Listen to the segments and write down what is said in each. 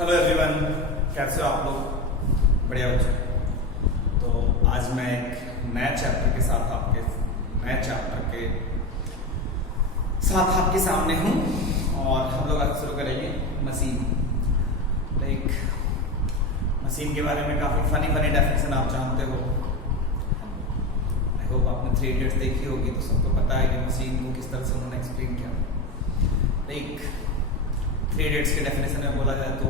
Hello everyone, कैसे हो आप लोग? बढ़िया बच्चों। तो आज मैं एक नए चैप्टर के साथ आपके सामने हूँ और हम लोग आज शुरू करेंगे मशीन। मशीन के बारे में काफ़ी फनी डेफिनेशन आप जानते हो। आई होप आपने 3 इडियट्स देखी होगी, तो सबको पता है कि मशीन को किस तरह से उन्होंने एक्सप्लेन किया। 3 इडियट्स के डेफिनेशन में बोला जाए तो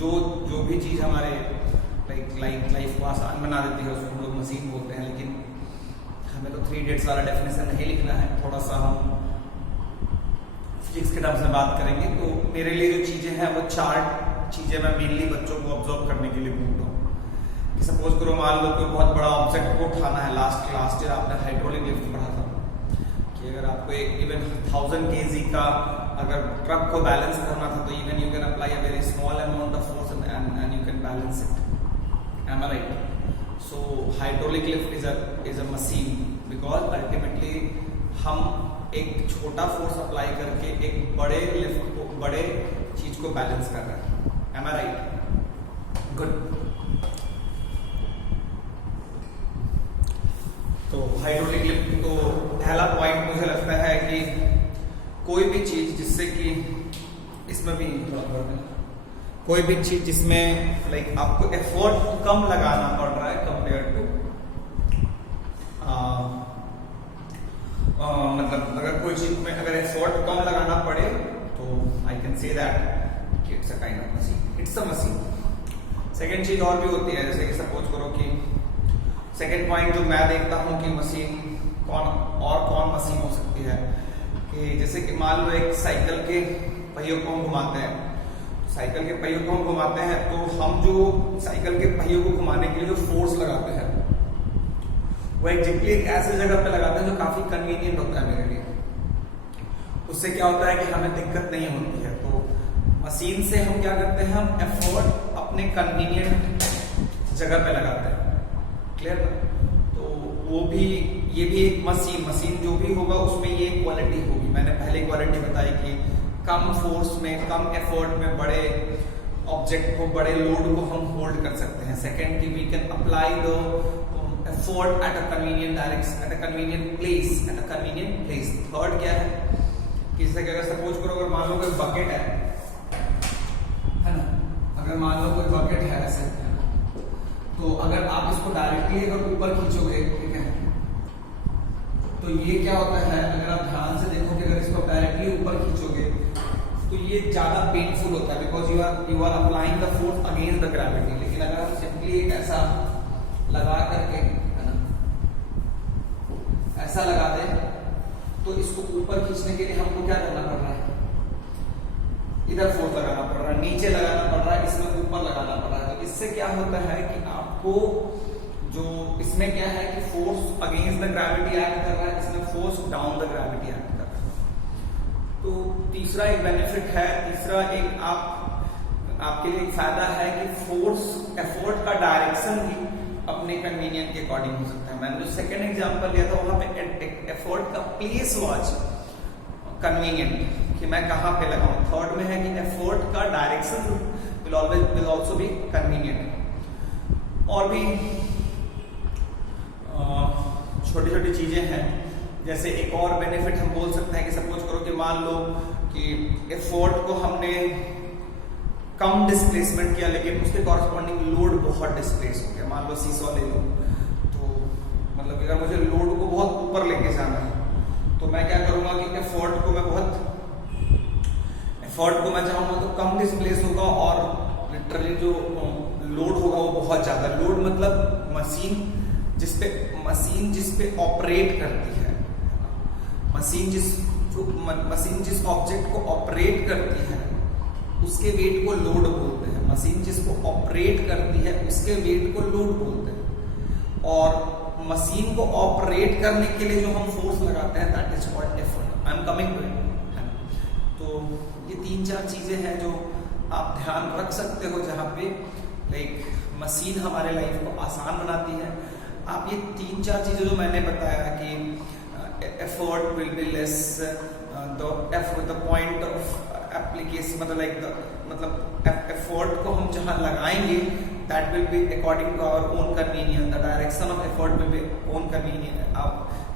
जो भी चीज़ हमारे लाइफ को आसान बना देती है उसको हम लोग मशीन बोलते हैं। लेकिन हमें तो 3 इडियट्स वाला डेफिनेशन नहीं लिखना है, थोड़ा सा हम फिजिक्स के टर्म्स में बात करेंगे। तो मेरे लिए जो चीज़ें हैं वो 4 चीज़ें मैं मेनली बच्चों को ऑब्जर्व करने के लिए बोलता हूँ। कि सपोज करो, मान लो कोई बहुत बड़ा ऑब्जेक्ट को उठाना है। लास्ट ईयर आपने हाइड्रोलिक लिफ्ट पढ़ा था कि अगर आपको एक इवन 1000 kg का अगर ट्रक को बैलेंस करना था तो even you can apply a very small amount of force and you can balance it. Am I right? So hydraulic lift is a machine because ultimately हम एक छोटा फोर्स अप्लाई करके एक बड़े लिफ्ट को, बड़े चीज को बैलेंस कर रहे हैं। M I right? गुड। तो हाइड्रोलिक लिफ्ट तो पहला पॉइंट मुझे लगता है कि कोई भी चीज जिससे कि इसमें भी कोई भी चीज जिसमें आपको एफर्ट कम लगाना पड़ रहा है कंपेयर टू मतलब अगर कोई चीज में अगर एफर्ट कम लगाना पड़े तो I can say that it's a kind of machine, it's a machine. Second चीज और भी होती है, जैसे कि सपोज करो कि सेकेंड पॉइंट जो मैं देखता हूँ कि मशीन कौन मशीन हो सकती है कि जैसे कि मान लो एक साइकिल के पहियों को हम घुमाते हैं। साइकिल के पहियों को हम घुमाते हैं तो हम जो साइकिल के पहियों को घुमाने के लिए जो फोर्स लगाते हैं वो एग्जैक्टली एक ऐसी जगह पे लगाते हैं जो काफी कन्वीनियंट होता है मेरे लिए। उससे क्या होता है कि हमें दिक्कत नहीं होती है। तो मशीन से हम क्या करते हैं, हम एफर्ट अपने कन्वीनियंट जगह पे लगाते हैं। क्लियर? तो वो भी, ये भी एक मशीन जो भी होगा उसमें ये क्वालिटी होगी। मैंने पहले क्वालिटी बताई कि कम फोर्स में, कम एफर्ट में बड़े ऑब्जेक्ट को, बड़े लोड को हम होल्ड कर सकते हैं। सेकेंड की we can apply the effort at a convenient direction, at a convenient place. Third क्या है कि जैसे कि अगर सपोज करो, अगर मान लो कोई बकेट है ना, अगर मान लो कोई बकेट है ऐसे, तो अगर आप इसको डायरेक्टली अगर ऊपर खींचोगे, ठीक है, तो ये क्या होता है, अगर आप ध्यान से देखोगे, अगर इसको डायरेक्टली ऊपर खींचोगे तो ये ज्यादा पेनफुल होता है because you are applying the force against the gravity. लेकिन अगर आप सिंपली एक ऐसा लगा करके, है ना, ऐसा लगा दे तो इसको ऊपर खींचने के लिए हमको क्या करना पड़ रहा है, इधर फोर्स लगाना पड़ रहा है, नीचे लगाना पड़ रहा है, इसमें ऊपर लगाना पड़ रहा है। तो इससे क्या होता है कि आपको जो इसमें क्या है कि force against the gravity act कर रहा है, इसमें force down the gravity act कर रहा है। तो तीसरा एक बेनिफिट है, तीसरा एक आपके लिए एक फायदा है कि फोर्स एफर्ट का डायरेक्शन भी अपने कन्वीनियंट के अकॉर्डिंग हो सकता है। मैंने जो सेकंड एग्जांपल लिया था वहां पे एफर्ट का प्लेस वाज कन्वीनियंट कि मैं कहां पे लगाऊं। थर्ड में है कि एफर्ट का direction will also be convenient. और भी छोटी छोटी चीजें हैं, जैसे एक और बेनिफिट हम बोल सकते हैं कि सपोज करो कि मान लो कि एफर्ट को हमने कम डिस्प्लेसमेंट किया लेकिन उसके कॉरस्पॉन्डिंग लोड बहुत डिस्प्लेस हो गया। मान लो सीसॉ ले लो, तो मतलब अगर मुझे लोड को बहुत ऊपर लेके जाना है तो मैं क्या करूंगा कि एफर्ट को मैं चाहूंगा तो कम डिस्प्लेस होगा और लिटरली जो लोड होगा वो बहुत ज्यादा। लोड मतलब मशीन जिस पे ऑपरेट करती है, मशीन जिस ऑब्जेक्ट को ऑपरेट करती है उसके वेट को लोड बोलते हैं। मशीन जिसको ऑपरेट करती है उसके वेट को लोड बोलते हैं। और मशीन को ऑपरेट करने के लिए जो हम फोर्स लगाते हैं that is called effort. I am coming to it. तो ये 3-4 चीजें हैं जो आप ध्यान रख सकते हो, जहां पे मशीन हमारे लाइफ को आसान बनाती है। आप ये 3-4 चीजें जो मैंने बताया कि effort will be less, the point of application मतलब एफर्ट को हम जहां लगाएंगे that will be according to our own convenience. The direction of effort will be own convenient,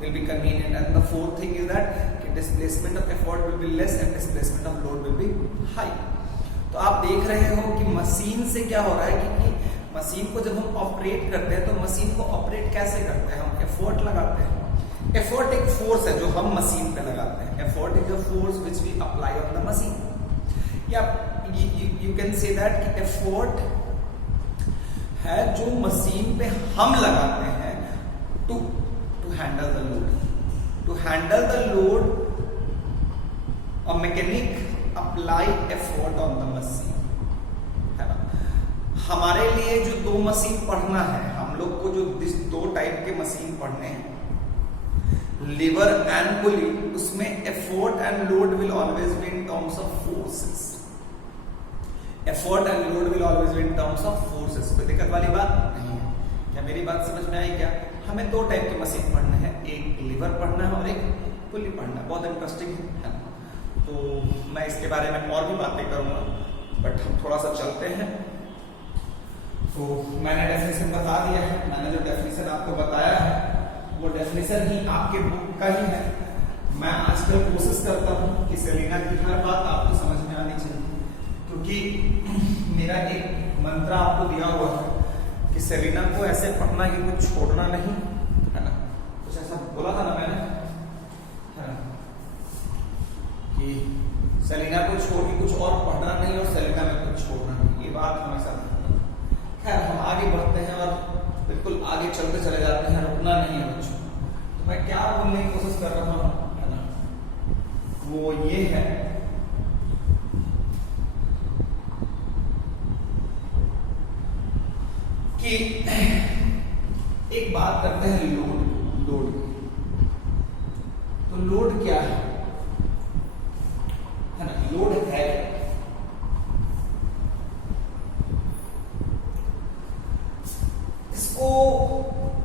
will be convenient. And the fourth thing is that displacement of effort will be less and displacement of load will be high. तो आप देख रहे हो कि machine से क्या हो रहा है कि मशीन को जब हम ऑपरेट करते हैं तो मशीन को ऑपरेट कैसे करते हैं, हम एफर्ट लगाते हैं। एफर्ट एक फोर्स है जो हम मशीन पे लगाते हैं। Effort is a force which we apply on the machine. या यू कैन से दैट कि एफर्ट है जो मशीन पे हम लगाते हैं to handle the load. To handle the load a mechanic apply effort on the machine, है ना। हमारे लिए जो दो मशीन पढ़ना है, हम लोग को जो दो टाइप के मशीन पढ़ने हैं, लीवर एंड पुली, उसमें effort and load will always be in terms of forces. Effort and load will always be in terms of forces. कोई दिक्कत वाली बात नहीं है। क्या मेरी बात समझ में आई क्या? हमें दो टाइप के मशीन पढ़ना है, एक लीवर पढ़ना है और एक पुली पढ़ना है। बहुत इंटरेस्टिंग है ना। तो मैं इसके बारे में और भी बातें करूंगा, बट हम थोड़ा सा चलते हैं। तो मैंने डेफिनेशन बता दिया है। मैंने जो डेफिनेशन आपको बताया है वो डेफिनेशन ही आपके बुक का ही है। मैं आजकल कोशिश करता हूँ कि सेलिना की हर बात आपको समझ में आनी चाहिए, क्योंकि मेरा एक मंत्र आपको दिया हुआ है कि सेलिना को ऐसे पढ़ना ही कुछ छोड़ना नहीं, है ना। कुछ ऐसा बोला था ना मैंने, है ना, कि सेलिना को छोड़ के कुछ और पढ़ना नहीं और सेलिना में कुछ छोड़ना नहीं। ये बात हमेशा, खैर हम आगे बढ़ते हैं और बिल्कुल आगे चलते चले जाते हैं, रुकना नहीं है बच्चों। तो मैं क्या बोलने की कोशिश कर रहा हूँ, है ना, वो ये है कि एक बात करते हैं लोड की। तो लोड क्या है ना, लोड है इसको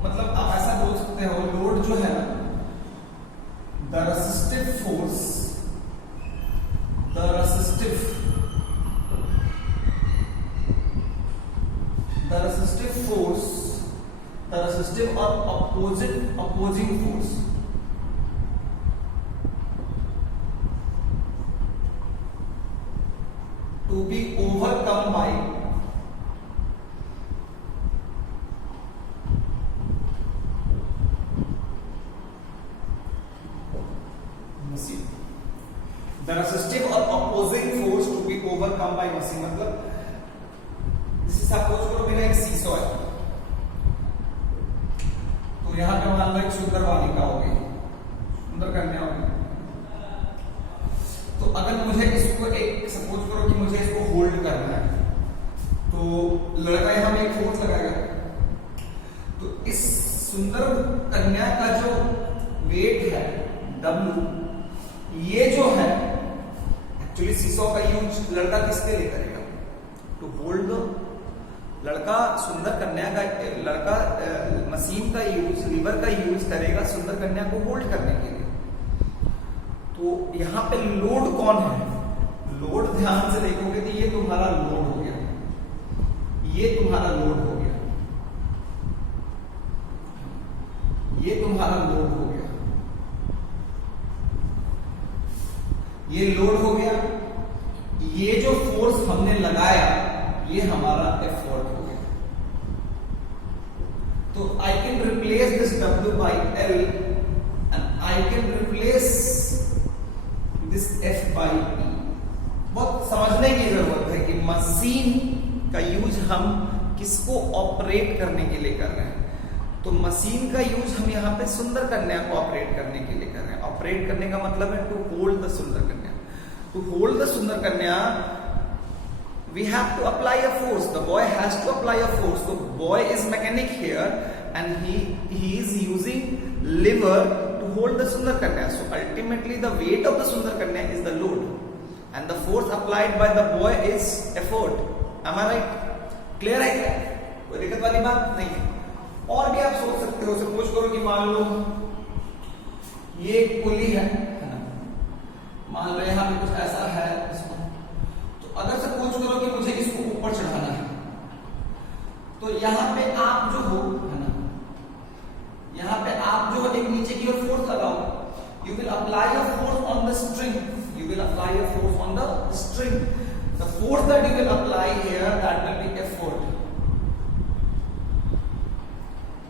मतलब आप ऐसा बोल सकते हो, लोड जो है ना, the resistive force, the resistive force, the resistive or opposing force, to be overcome by machine. The resistive or opposing force to be overcome by machine, मतलब सपोज करो मेरा एक सीसो है, तो यहाँ पे मान लो एक सुंदर बालिका होगी, सुंदर कन्या होगी। तो अगर मुझे इसको एक सपोज करो कि मुझे इसको होल्ड करना है, तो लड़का यहाँ पे एक फोर्स लगाएगा। तो इस सुंदर कन्या का जो वेट है W, ये जो है एक्चुअली सीसो का यूज लड़का किसके लिए करेगा? टू होल्ड द, लड़का सुंदर कन्या का, लड़का मशीन का यूज, लीवर का यूज करेगा सुंदर कन्या को होल्ड करने के लिए। तो यहाँ पे लोड कौन है? लोड ध्यान से देखोगे तो ये तुम्हारा लोड हो गया, ये तुम्हारा लोड हो गया, ये तुम्हारा लोड हो गया, ये लोड हो गया। ये जो फोर्स हमने लगाया ये हमारा एफर्ट हो गया। तो I can replace this W by L and I can replace this F by E। बहुत समझने की जरूरत है कि मशीन का यूज हम किसको ऑपरेट करने के लिए कर रहे हैं। तो मशीन का यूज हम यहाँ पे सुंदर कन्या को ऑपरेट करने के लिए कर रहे हैं। ऑपरेट करने का मतलब है टू होल्ड द सुंदर कन्या। टू होल्ड द सुंदर कन्या we have to apply a force. The boy has to apply a force. The boy is mechanic here and he is using lever to hold the Sundar Kanya. So ultimately the weight of the Sundar Kanya is the load and the force applied by the boy is effort. Am I right? Clear है क्या? कोई दिक्कत वाली बात नहीं है। और भी आप सोच सकते हो, सपोज करो कि मान लो ये एक पुली है ना, मान लो यहाँ पे कुछ ऐसा है, इसको यहाँ पे आप जो हो, है ना, यहाँ पे आप जो एक नीचे की ओर फोर्स लगाओ, you will apply a force on the string, you will apply a force on the string, the force that you will apply here, that will be effort,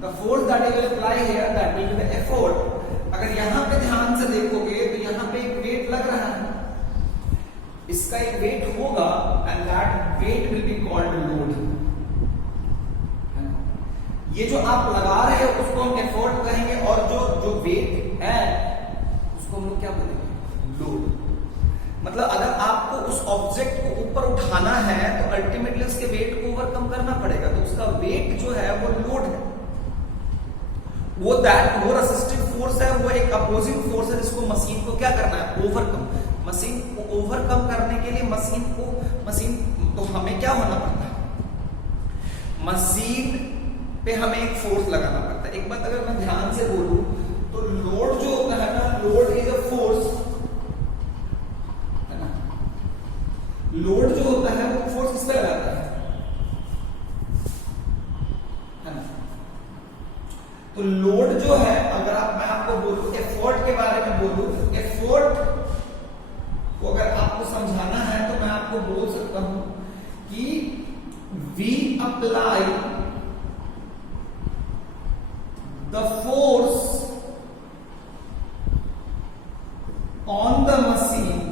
the force that you will apply here, that will be the effort. अगर यहाँ पे ध्यान से देखोगे तो यहाँ पे एक वेट लग रहा है, इसका एक वेट होगा, and that weight will be called load. ये जो आप लगा रहे हो उसको हम एफर्ट कहेंगे, और जो वेट है उसको हम लोग क्या बोलेंगे, लोड। मतलब अगर आपको उस ऑब्जेक्ट को ऊपर उठाना है तो अल्टीमेटली उसके वेट को ओवरकम करना पड़ेगा, तो उसका वेट जो है वो लोड है। वो रेसिस्टिव फोर्स है, वो एक अपोजिंग फोर्स है जिसको मशीन को क्या करना है, ओवरकम। मशीन को ओवरकम करने के लिए मशीन तो हमें क्या होना पड़ता है, मशीन पे हमें एक फोर्स लगाना पड़ता है। एक बात अगर मैं ध्यान से बोलूं तो लोड जो होता है ना, लोड इज अ फोर्स, है ना, लोड जो होता है वो फोर्स किस पे लगाता है ना। तो लोड जो है, अगर मैं आपको बोलूं एफर्ट के बारे में बोलूं, एफर्ट को अगर आपको समझाना है तो मैं आपको बोल सकता हूं कि we apply the force on the machine,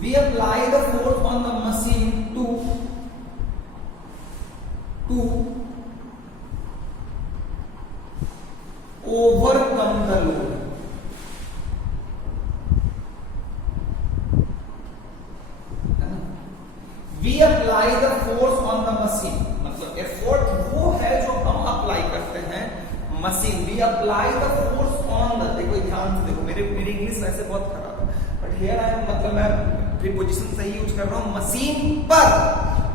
we apply the force on the machine to overcome the load. We apply the force on the machine, मतलब एफर्ट वो है जो हम अप्लाई करते हैं machine. We apply the force on the, देखो ध्यान से देखो, मेरी इंग्लिश वैसे बहुत खराब है, बट हियर आई एम, मतलब मैं प्रीपोजिशन सही यूज कर रहा हूं, मशीन पर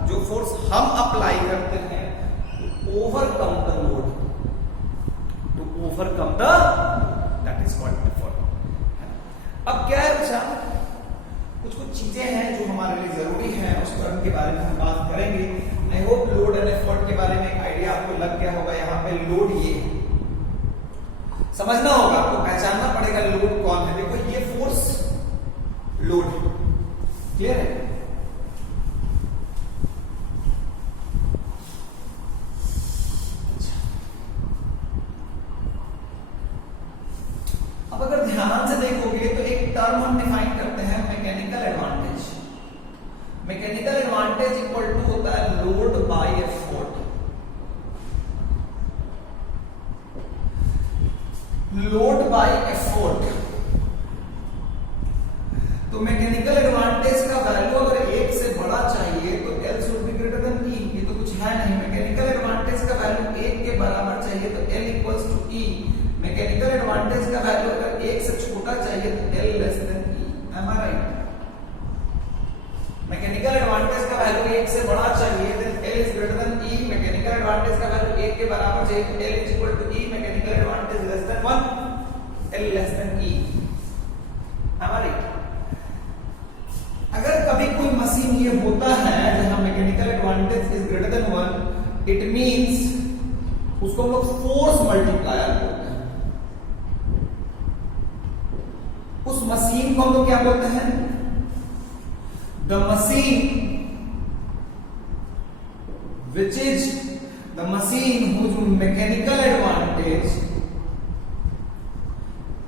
जो फोर्स हम अप्लाई करते हैं to overcome the load, to overcome the, that is called effort. अब क्या है बच्चा, कुछ चीजें हैं जो हमारे लिए जरूरी हैं, उस टर्म के बारे में हम बात करेंगे। I hope load and effort के बारे में एक आइडिया आपको लग गया होगा। यहाँ पे लोड ये समझना होगा, आपको पहचानना पड़ेगा लोड कौन है। देखो ये फोर्स लोड, क्लियर है। अब अगर ध्यान से देखोगे तो एक टर्म हम डिफाइन करते हैं, mechanical advantage. Mechanical advantage equal to होता है load by effort. Load by effort, तो मैकेनिकल एडवांटेज का वैल्यू अगर 1 से बड़ा चाहिए तो L should be greater than E। ये तो कुछ है नहीं, मैकेनिकल एडवांटेज का वैल्यू 1 के बराबर चाहिए तो L equals to E। Mechanical advantage का वैल्यू अगर 1 से छोटा चाहिए तो L less than E। Am I right? Mechanical advantage का वैल्यू 1 से बड़ा चाहिए then L is greater than E। Mechanical advantage का वैल्यू 1 के बराबर चाहिए तो L is equal to E। Mechanical advantage less than 1, L less than E। Am I right? अगर कभी कोई मशीन ये होता है जहां mechanical advantage is greater than 1, it means उसको हम लोग फोर्स मल्टीप्लायर बोलते हैं। उस मशीन को हम लोग क्या बोलते हैं, the machine which is the machine whose mechanical advantage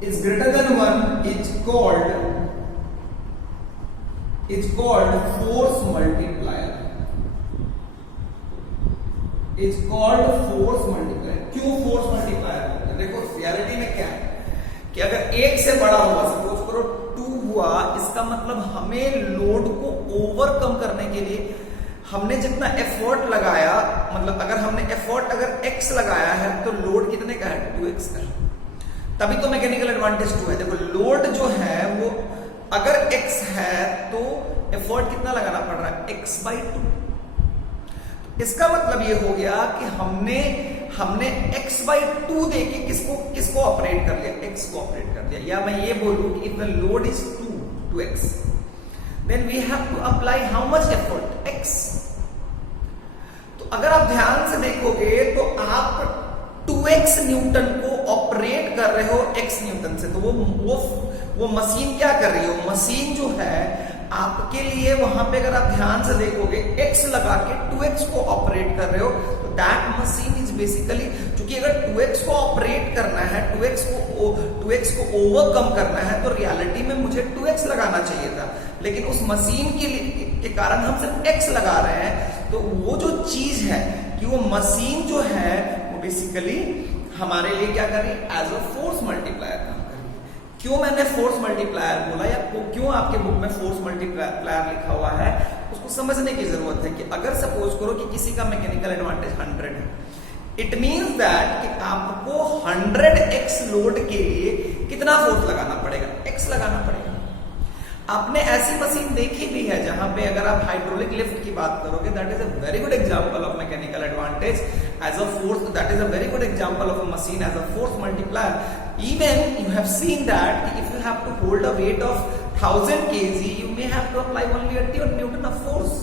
is greater than 1 is called force multiplier। is called force multiplier। क्यों force multiplier होता है? देखो रियलिटी में क्या है कि अगर 1 से बड़ा हुआ, सपोज करो 2 हुआ, इसका मतलब हमें लोड को ओवरकम करने के लिए हमने जितना एफर्ट लगाया, मतलब अगर हमने एफर्ट अगर x लगाया है तो लोड कितने का है, 2x का। तभी तो मैकेनिकल एडवांटेज 2 है। देखो लोड जो है वो अगर x है तो एफर्ट कितना लगाना पड़ रहा है, x/2। इसका मतलब ये हो गया कि हमने x/2 देके किसको ऑपरेट कर लिया, x को ऑपरेट कर दिया। या मैं ये बोलूं कि if the load is 2x, then we have to apply how much effort, x। तो अगर आप ध्यान से देखोगे तो आप 2x न्यूटन को ऑपरेट कर रहे हो x न्यूटन से, तो वो मशीन क्या कर रही है? मशीन जो है आपके लिए वहां पे अगर आप ध्यान से देखोगे x लगा के 2x को ऑपरेट कर रहे हो, तो दैट मशीन इज बेसिकली, क्योंकि अगर 2x को ऑपरेट करना है, 2x को ओवरकम करना है, तो रियलिटी में मुझे 2x लगाना चाहिए था, लेकिन उस मशीन के कारण हम सिर्फ x लगा रहे हैं। तो वो जो चीज है कि वो मशीन जो है वो बेसिकली हमारे लिए क्या कर रही है? एज अ फोर्स मल्टीप्लायर काम कर रही है। क्यों मैंने फोर्स मल्टीप्लायर बोला या क्यों आपके बुक में फोर्स मल्टीप्लायर लिखा हुआ है, उसको समझने की जरूरत है कि अगर सपोज करो कि किसी का मैकेनिकल एडवांटेज 100 है, इट मींस दैट कि आपको 100x लोड के लिए कितना फोर्स लगाना पड़ेगा? x लगाना पड़ेगा। आपने ऐसी मशीन देखी भी है जहां पे अगर आप हाइड्रोलिक लिफ्ट की बात करोगे, that is a very good example of mechanical advantage as a force, that is a very good example of a machine as a force multiplier. Even you have seen that if you have to hold a weight of 1000 kg, you may have to apply only a Newton of force.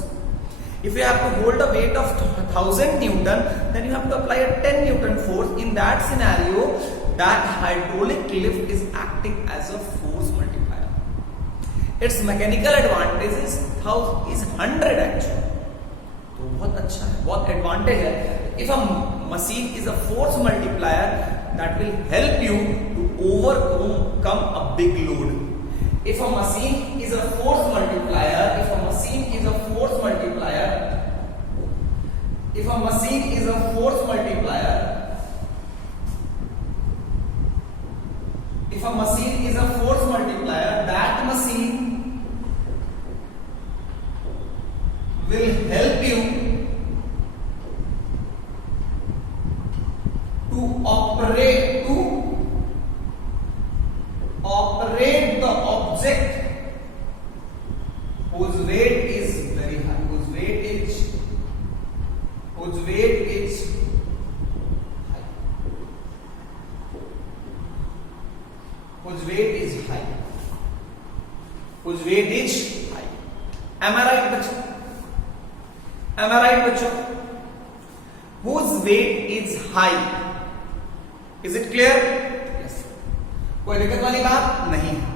If you have to hold a weight of 1000 Newton, then you have to apply a 10 Newton force. In that scenario, that hydraulic lift is acting as a force multiplier. Its mechanical advantage is 100 actually. तो बहुत अच्छा है, बहुत advantage है। If a machine is a force multiplier, that will help you to overcome a big load. If a machine is a force multiplier, if a machine is a force multiplier, if a machine is a force multiplier, if a machine is a force multiplier, that machine will help you to operate the object whose weight is very high, whose weight is high, whose weight is high, whose weight is high. Am I right, bachcho? Am I right, bachcho? Whose weight is high? Is it clear? Yes. कोई दिक्कत वाली बात नहीं है।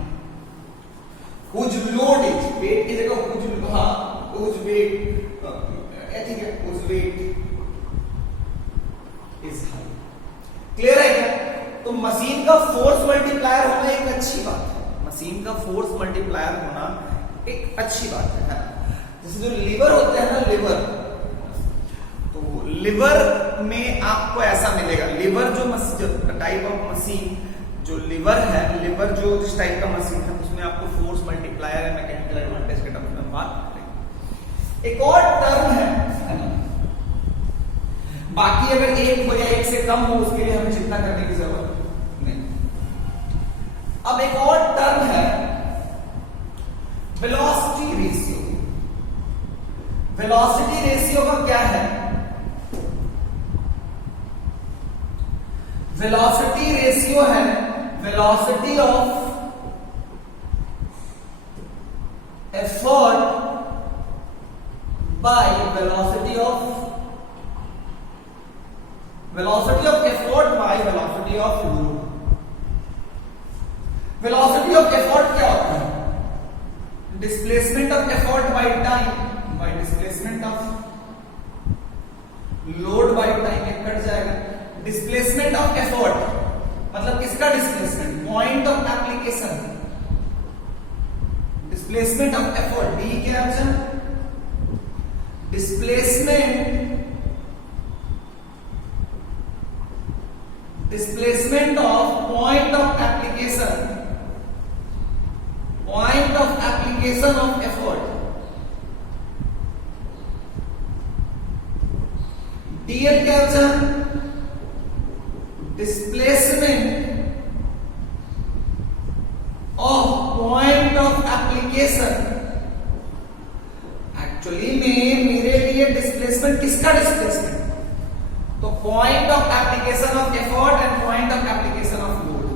Whose load is, weight की जगह whose weight, ठीक है, whose weight is high. Clear है क्या? तो मशीन का फोर्स मल्टीप्लायर होना एक अच्छी बात है। मशीन का फोर्स मल्टीप्लायर होना एक अच्छी बात है। जैसे जो लीवर होते हैं ना, लिवर में आपको ऐसा मिलेगा, लिवर जो टाइप ऑफ मशीन, जो लिवर है, लिवर जो जिस टाइप का मशीन है, उसमें आपको फोर्स मल्टीप्लायर है मैकेनिकल एडवांटेज के टर्म्स में बात करेंगे। एक और टर्म है ना, बाकी अगर एक हो या एक से कम हो उसके लिए हमें चिंता करने की जरूरत नहीं। अब एक और टर्म है वेलोसिटी रेशियो। वेलोसिटी रेशियो का क्या है? वेलोसिटी रेशियो है velocity of effort by velocity of effort by velocity of load. Velocity of effort क्या होता है? Displacement of effort by time by displacement of load by time, cut जाएगा। Displacement of effort मतलब किसका displacement? Point of application. Displacement of effort, D क्या option? Displacement of point of application, point of application of effort. DL क्या option? Displacement of point of application. Actually में मेरे लिए displacement किसका displacement? तो point of application of effort and point of application of load.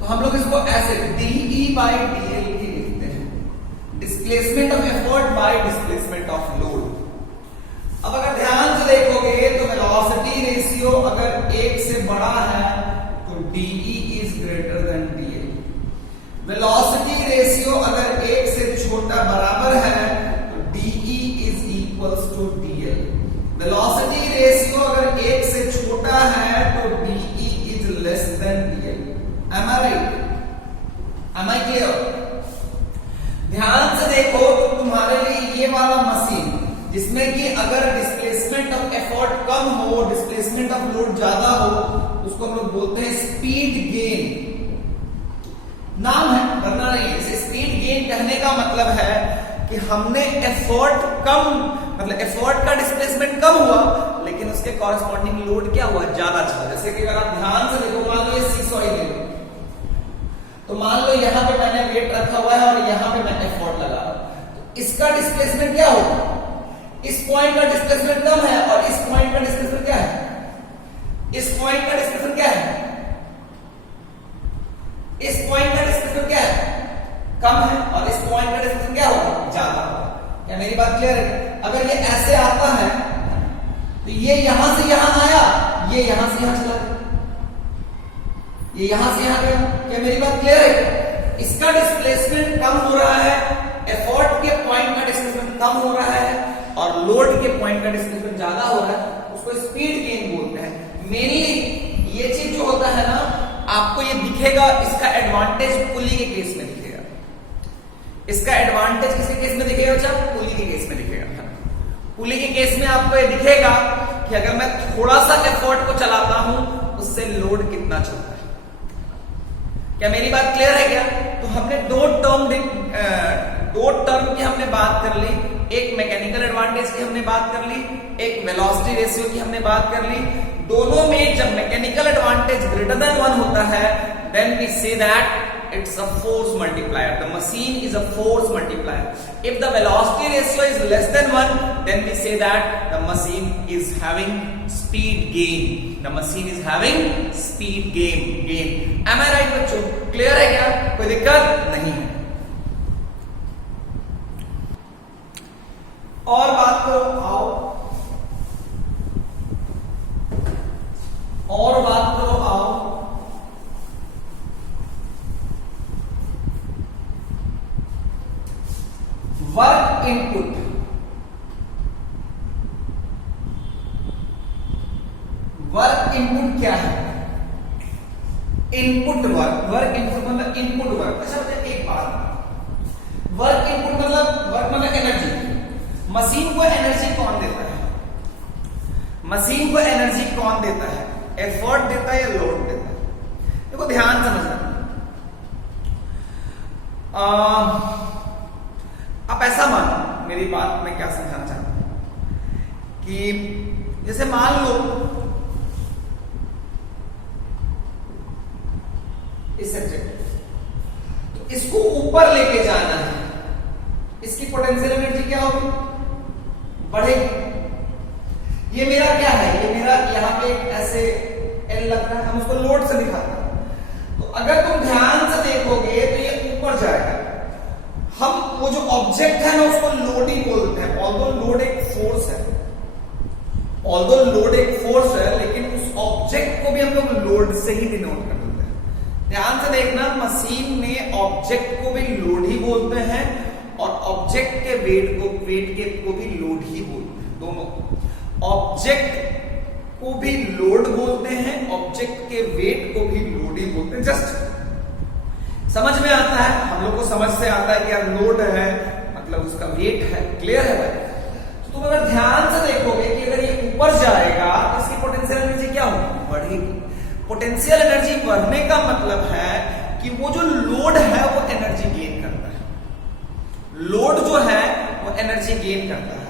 तो हम लोग इसको ऐसे डीई बाय डीएल भी लिखते हैं, displacement of effort bye displacement of load. अब अगर ध्यान से देखोगे तो वेलोसिटी रेशियो अगर 1 से बड़ा है तो DE is greater than DL। Velocity ratio अगर 1 से छोटा बराबर है तो DE is equals to DL। Velocity ratio अगर 1 से छोटा है तो DE is less than DL। Am I right? Am I clear? ध्यान से देखो तो तुम्हारे लिए ये वाला मशीन जिसमें कि अगर डिस्प्लेसमेंट ऑफ एफर्ट कम हो, डिस्प्लेसमेंट ऑफ लोड ज्यादा हो, उसको हम लोग बोलते हैं स्पीड गेन। नाम है, वरना नहीं। इसे स्पीड गेन कहने का मतलब है कि हमने एफर्ट कम, मतलब एफर्ट का डिस्प्लेसमेंट कम हुआ लेकिन उसके कॉरेस्पॉन्डिंग लोड क्या हुआ, ज्यादा चला। जैसे कि अगर आप ध्यान से देखो, मान लो ये सीसॉइड ले लो, तो मान लो यहां पे मैंने वेट रखा हुआ है और यहां पे मैं एफर्ट लगा, तो इसका डिस्प्लेसमेंट क्या होगा, इस पॉइंट का डिस्प्लेसमेंट कम है और इस पॉइंट का डिस्प्लेसमेंट क्या है, इस पॉइंट का डिस्प्लेसमेंट क्या है, इस पॉइंट का डिस्प्लेसमेंट क्या है, कम है, और इस पॉइंट का डिस्प्लेसमेंट क्या होगा, ज्यादा होगा। क्या मेरी बात क्लियर है? अगर ये ऐसे आता है तो ये यहां से यहां आया, ये यहां से यहां चला गया, ये यहां से यहां गया। क्या मेरी बात क्लियर है? इसका डिस्प्लेसमेंट कम हो रहा है, एफर्ट के पॉइंट का डिस्प्लेसमेंट कम हो रहा है और लोड के पॉइंट का डिस्प्लेसमेंट ज्यादा हो रहा है, उसको स्पीड गेन बोलते हैं। मेनली ये चीज जो होता है ना, आपको ये दिखेगा, इसका एडवांटेज पुली के केस में दिखेगा। इसका एडवांटेज किसके केस में दिखेगा बच्चा? पुली के केस में दिखेगा। पुली के केस में आपको ये दिखेगा कि अगर मैं थोड़ा सा एफर्ट को चलाता हूं उससे लोड कितना चलता है। क्या मेरी बात क्लियर है क्या? तो हमने दो टर्म की हमने बात कर ली, एक मैकेनिकल एडवांटेज की हमने बात कर ली, एक वेलोसिटी रेशियो की हमने बात कर ली। दोनों में जब मैकेनिकल एडवांटेज ग्रेटर देन 1 होता है, then we say that it's a force multiplier, the machine is a force multiplier. If the velocity ratio is less than 1, then we say that the machine is having speed gain, the machine is having speed gain. Am I right बच्चों? Clear है क्या? कोई दिक्कत नहीं है। और बात करो, आओ और बात करो, आओ। वर्क इनपुट, वर्क इनपुट क्या है? इनपुट वर्क, वर्क इनपुट मतलब इनपुट वर्क। अच्छा बताइए एक बात, वर्क इनपुट मतलब, वर्क मतलब एनर्जी। मशीन को एनर्जी कौन देता है? मशीन को एनर्जी कौन देता है? एफर्ट देता है या लोड देता है? देखो ध्यान समझना, आप ऐसा मानो, मेरी बात में क्या समझाना चाहता हूं कि जैसे मान लो इस सब्जेक्ट, तो इसको ऊपर लेके जाना है, इसकी पोटेंशियल एनर्जी क्या होगी? बढ़ेगी। ये मेरा क्या है? ये मेरा यहां पे ऐसे एल लग रहा है, हम उसको लोड से दिखाते हैं। तो अगर तुम ध्यान से देखोगे तो ये ऊपर जाएगा। हम वो जो ऑब्जेक्ट है ना उसको लोड ही बोलते हैं, ऑल्दो लोड एक फोर्स है, ऑल्दो लोड एक फोर्स है, लेकिन उस ऑब्जेक्ट को भी हम लोग लोड से ही डिनोट कर देते हैं। ध्यान से देखना, मशीन में ऑब्जेक्ट को भी लोड ही बोलते हैं और ऑब्जेक्ट के वेट को भी लोड ही बोलते हैं। दोनों ऑब्जेक्ट को भी लोड बोलते हैं, ऑब्जेक्ट के वेट को भी लोड ही बोलते हैं। जस्ट समझ में आता है, हम लोग को समझ से आता है कि यार लोड है मतलब उसका वेट है। क्लियर है भाई? तो तुम अगर ध्यान से देखोगे कि अगर ये ऊपर जाएगा तो इसकी पोटेंशियल एनर्जी क्या होगी? बढ़ेगी। पोटेंशियल एनर्जी बढ़ने का मतलब है कि वो जो लोड है वो एनर्जी गेन करता है। लोड जो है वो एनर्जी गेन करता है।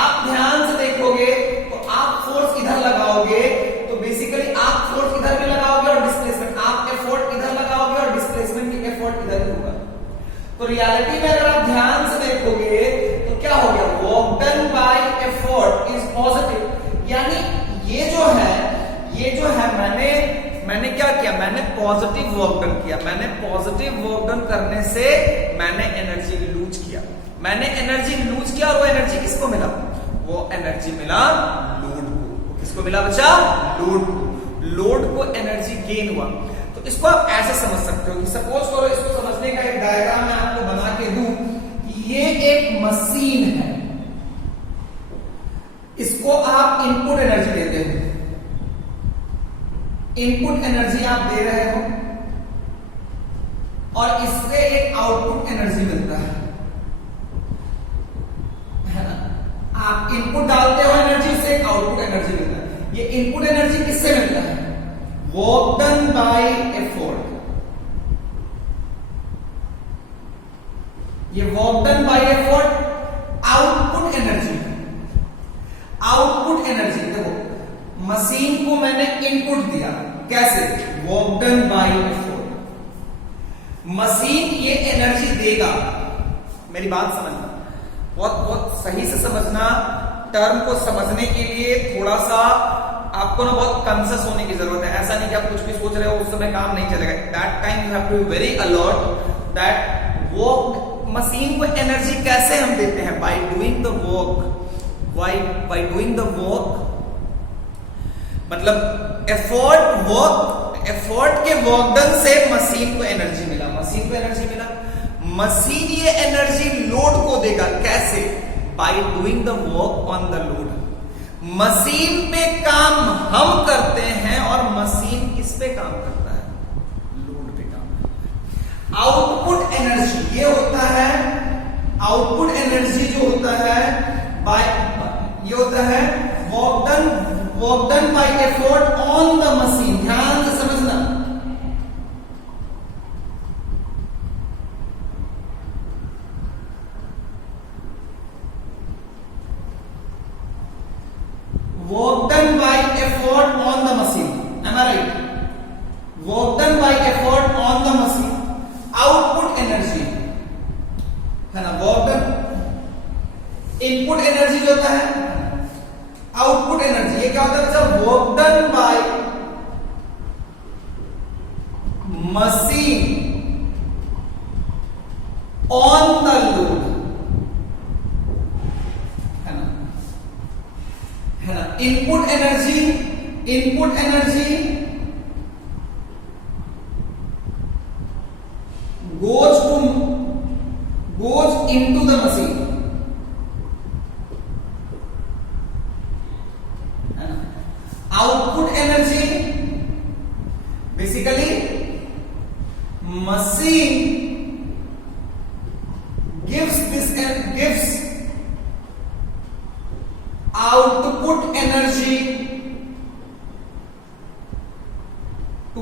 आप ध्यान से देखोगे तो आप फोर्स इधर लगाओगे तो बेसिकली आप फोर्स इधर भी लगाओगे और डिस्प्लेसमेंट, आप एफर्ट इधर लगाओगे और डिस्प्लेसमेंट की एफर्ट इधर ही होगा। तो रियलिटी में अगर आप ध्यान से देखोगे तो क्या हो गया? Work done by effort is positive. यानी ये जो है मैंने क्या किया? मैंने पॉजिटिव वर्क डन किया। मैंने पॉजिटिव वर्क डन करने से मैंने एनर्जी लूज किया। मैंने एनर्जी लूज किया और वो एनर्जी किसको मिला? वो एनर्जी मिला लोड को। किसको मिला बच्चा? लोड को। लोड को एनर्जी गेन हुआ। तो इसको आप ऐसे समझ सकते हो कि सपोज करो, इसको समझने का एक डायग्राम मैं आपको बना के दूं कि ये एक मशीन है, इसको आप इनपुट एनर्जी देते हो, इनपुट एनर्जी आप दे रहे हो और इससे एक आउटपुट एनर्जी मिलता है ना? आप इनपुट डालते हो एनर्जी से एक आउटपुट एनर्जी मिलता है। ये इनपुट एनर्जी किससे मिलता है? Work done by effort. ये work done by effort output energy. Output energy देखो, मशीन को मैंने इनपुट दिया, कैसे? Work done by effort. Machine ये एनर्जी देगा। मेरी बात समझना, बहुत बहुत सही से समझना। टर्म को समझने के लिए थोड़ा सा आपको ना बहुत कॉन्शियस होने की जरूरत है। ऐसा नहीं कि आप कुछ भी सोच रहे हो उस समय काम नहीं चलेगा। That time you have to be very alert that वो मशीन को एनर्जी कैसे हम देते हैं? By doing the work. By doing the work मतलब एफर्ट के वर्क डन से मशीन को एनर्जी मिला। मशीन को एनर्जी मिला, मशीन ये एनर्जी लोड को देगा। कैसे? By doing the work on the load. Machine पे काम हम करते हैं और मशीन किस पे काम करता है? लोड पे काम। आउटपुट एनर्जी ये होता है, आउटपुट एनर्जी जो होता है ये होता है work done by effort on the machine. ध्यान से समझना, work done by effort on the machine. Am I right? Work done by effort on the machine. Output energy है ना? Work done, input energy जो होता है, output energy। ये क्या होता है बच्चा? Work done by machine on the load है ना? Input energy goes into the machine है ना? Output energy basically machine gives output energy to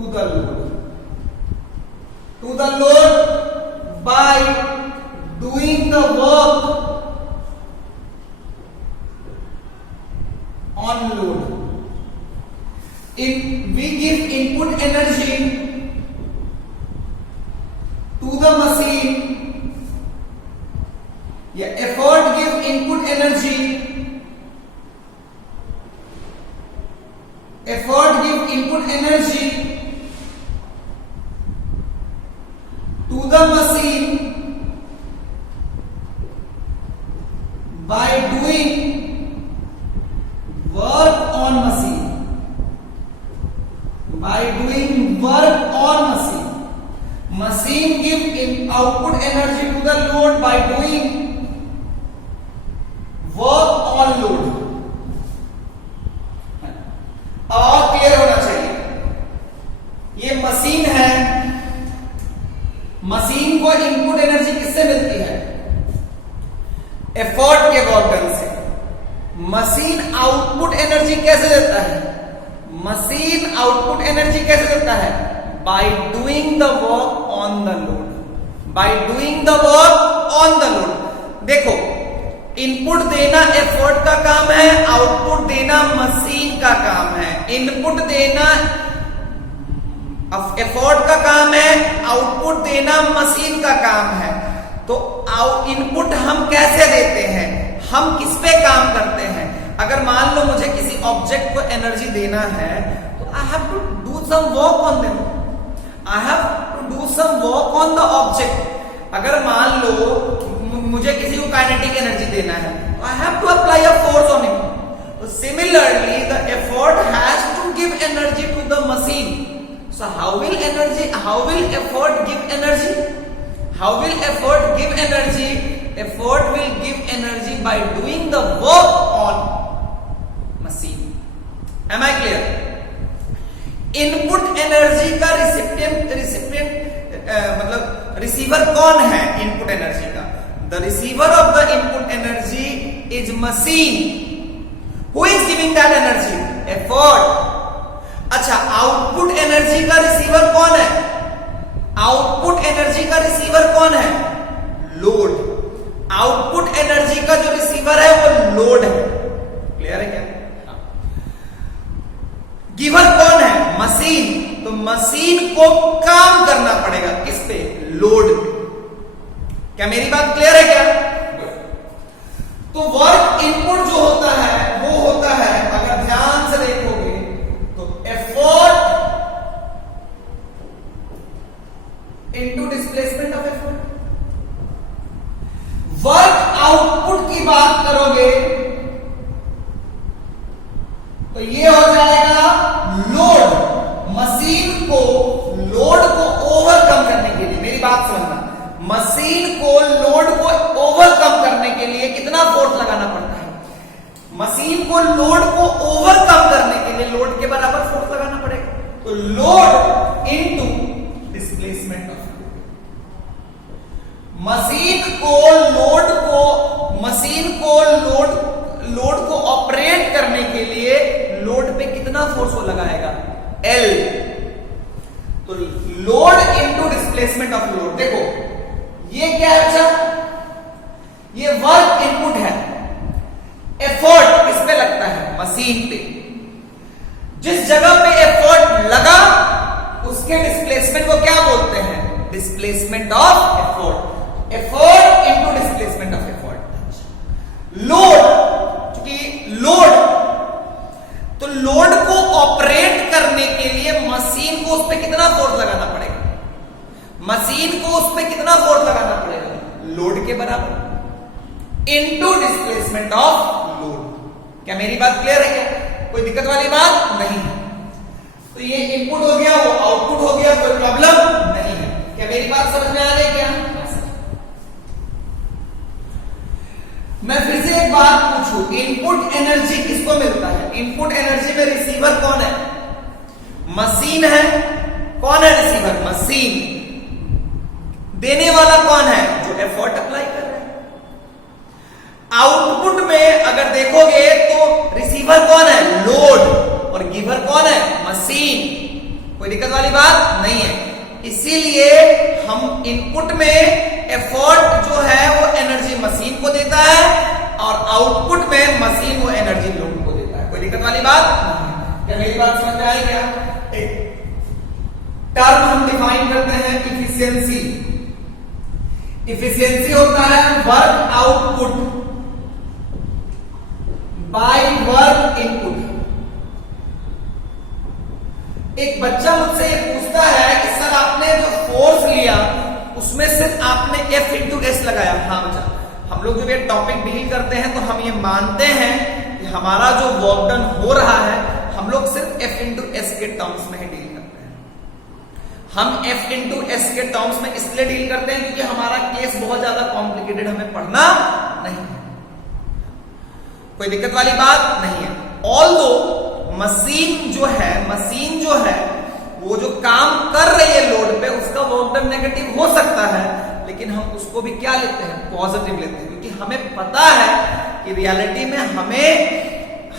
the load by doing the work on load. We give input energy to the machine. Effort give input energy. Effort give input energy to the machine by doing work on machine. By doing work on machine. Machine give output energy to the load by doing work on load. और clear होना चाहिए, ये machine है, machine को input energy किससे मिलती है? Effort के वर्क डन से। मशीन आउटपुट एनर्जी कैसे देता है? मशीन आउटपुट एनर्जी कैसे देता है? Bye doing the work on the load. Bye doing the work on the load. देखो, इनपुट देना एफर्ट का काम है, आउटपुट देना मशीन का काम है। इनपुट देना एफर्ट का काम है, आउटपुट देना मशीन का काम है। तो इनपुट हम कैसे देते हैं? हम किस पे काम करते हैं? अगर मान लो मुझे किसी ऑब्जेक्ट को एनर्जी देना है तो I have to do some work on them. I have to do some work on the object. अगर मान लो मुझे किसी को काइनेटिक एनर्जी देना है, I have to apply a force on it. Similarly, the effort has to give energy to the machine. So how will effort give energy? How will effort give energy? Effort will give energy by doing the work on machine. Am I clear? Input energy का recipient मतलब receiver कौन है input energy का? The receiver of the input energy is machine. Who is giving that energy? Effort. अच्छा, output energy का receiver कौन है? Output energy का रिसीवर कौन है? लोड. आउटपुट एनर्जी का जो रिसीवर है वो लोड है. क्लियर है क्या? गिवर कौन है? मशीन. तो मशीन को काम करना पड़ेगा किस पे? लोड पे. क्या मेरी बात क्लियर है क्या? तो वर्क इनपुट जो होता है वो होता है, अगर ध्यान से देखोगे तो effort into displacement of effort. Work output की बात करोगे तो ये हो जाएगा लोड. मशीन को लोड को ओवरकम करने के लिए, मेरी बात समझना, मशीन को लोड को ओवरकम करने के लिए कितना फोर्स लगाना पड़ता है? मशीन को लोड को ओवरकम करने के लिए लोड के बराबर फोर्स लगाना पड़ेगा. तो load into displacement of load. Machine को लोड को ऑपरेट करने के लिए लोड पे कितना फोर्स वो लगाएगा? L. तो load into displacement of load. देखो ये क्या है? अच्छा, ये वर्क इनपुट है. एफर्ट किस पे लगता है? मशीन पे. जिस जगह पे एफर्ट लगा उसके डिस्प्लेसमेंट को क्या बोलते हैं? Displacement of effort. Effort into displacement of effort. Load, क्योंकि लोड, तो लोड को ऑपरेट करने के लिए मशीन को उस पर कितना फोर्स लगाना पड़ेगा? मशीन को उस पर कितना फोर्स लगाना पड़ेगा? लोड के बराबर इनटू डिस्प्लेसमेंट ऑफ लोड. क्या मेरी बात क्लियर है क्या? कोई दिक्कत वाली बात नहीं है. तो ये इनपुट हो गया, वो आउटपुट हो गया, कोई प्रॉब्लम नहीं है. क्या मेरी बात समझ में आ रही है क्या? मैं फिर से एक बात पूछूं, इनपुट एनर्जी किसको मिलता है? इनपुट एनर्जी में रिसीवर कौन है? मशीन है. कौन है रिसीवर? मशीन. देने वाला कौन है? जो एफर्ट अप्लाई कर रहा है. आउटपुट में अगर देखोगे तो रिसीवर कौन है? लोड. और गिवर कौन है? मशीन. कोई दिक्कत वाली बात नहीं है. इसीलिए हम इनपुट में एफर्ट जो है वो एनर्जी मशीन को देता है और आउटपुट में मशीन वो एनर्जी लोड को देता है. कोई दिक्कत वाली बात नहीं है. क्या मेरी बात समझ में आई क्या? टर्म हम डिफाइन करते हैं इफिशियंसी. इफिशियंसी होता है work output by work input. एक बच्चा मुझसे ये पूछता है कि सर आपने जो फोर्स लिया उसमें सिर्फ आपने F इंटू एस लगाया. हाँ बच्चा, हम लोग जब ये टॉपिक डील करते हैं तो हम ये मानते हैं कि हमारा जो वर्क डन हो रहा है हम लोग सिर्फ F इंटू एस के टर्म्स में ही डील करते हैं. हम F इंटू एस के टर्म्स में इसलिए डील करते हैं क्योंकि हमारा केस बहुत ज्यादा कॉम्प्लिकेटेड हमें पढ़ना नहीं है. कोई दिक्कत वाली बात नहीं है. ऑल्दो मशीन जो है वो जो काम कर रही है लोड पे उसका वर्क डन नेगेटिव हो सकता है, लेकिन हम उसको भी क्या लेते हैं? पॉजिटिव लेते हैं. क्योंकि हमें पता है कि रियलिटी में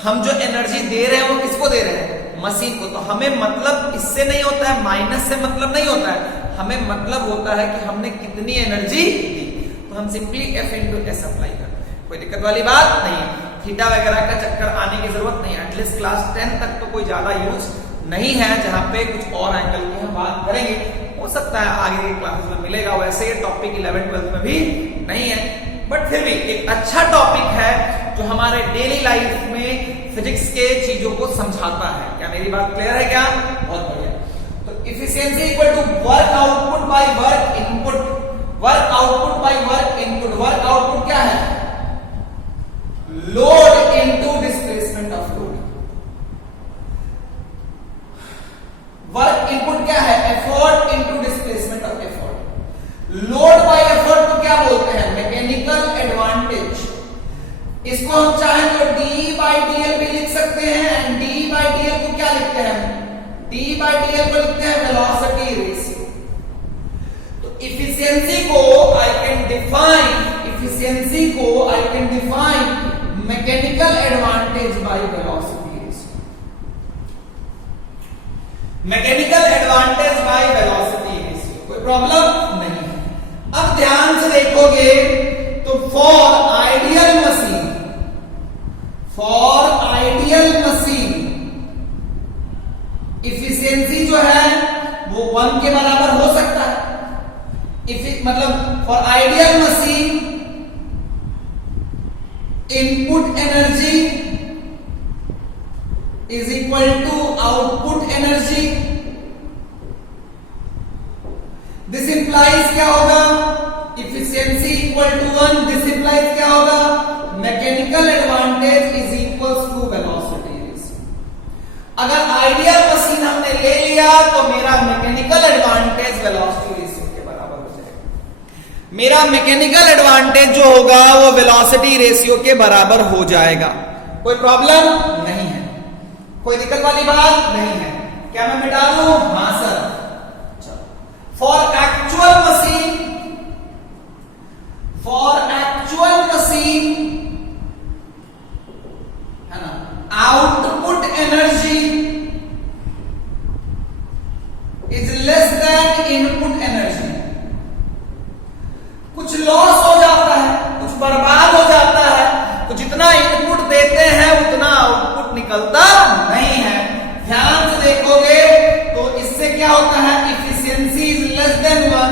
हम जो एनर्जी दे रहे हैं वो किसको दे रहे हैं? मशीन को. तो हमें मतलब इससे नहीं होता है, माइनस से मतलब नहीं होता है. हमें मतलब होता है कि हमने कितनी एनर्जी दी. तो हम simply F into S apply करते हैं. कोई दिक्कत वाली बात नहीं है. थीटा वगैरह का चक्कर आने की जरूरत नहीं है. एटलीस्ट क्लास 10 तक तो कोई ज्यादा यूज नहीं है जहां पे कुछ और एंगल की हम बात करेंगे. हो सकता है आगे की क्लासेस में मिलेगा. वैसे ये टॉपिक 11-12 में भी नहीं है, बट फिर भी एक अच्छा टॉपिक है जो हमारे डेली लाइफ में फिजिक्स के चीजों को समझाता है. क्या मेरी बात क्लियर है क्या? बहुत बढ़िया. तो efficiency equal to work output by work input. Work output by work input. Work output क्या है? इसको हम चाहे तो डी बाई डी एल भी लिख सकते हैं and D by D L को क्या लिखते हैं? डी बाई डी एल को लिखते हैं वेलोसिटी रेशियो। तो इफिशियंसी को I can define mechanical advantage by velocity ratio. Mechanical advantage by velocity ratio, कोई प्रॉब्लम नहीं है। अब ध्यान से देखोगे तो फॉर आइडियल मशीन इफिशियंसी जो है वो 1 के बराबर हो सकता है। मतलब for ideal machine input energy is equal to output energy. This implies क्या होगा? Efficiency equal to 1। This implies क्या होगा? Mechanical advantage is equal to velocity ratio. अगर आइडियल मशीन हमने ले लिया तो मेरा मैकेनिकल एडवांटेज वेलोसिटी रेशियो के बराबर हो जाएगा। मेरा मैकेनिकल एडवांटेज जो होगा वो वेलोसिटी रेशियो के बराबर हो जाएगा। कोई प्रॉब्लम नहीं है, कोई दिक्कत वाली बात नहीं है। क्या मैं मिटा दूं? हाँ सर। फॉर एक्चुअल मशीन है ना, output energy is less then input energy. कुछ लॉस हो जाता है, कुछ बर्बाद हो जाता है, तो जितना इनपुट देते हैं उतना आउटपुट निकलता नहीं है। ध्यान से देखोगे तो इससे क्या होता है? Efficiency is less than 1।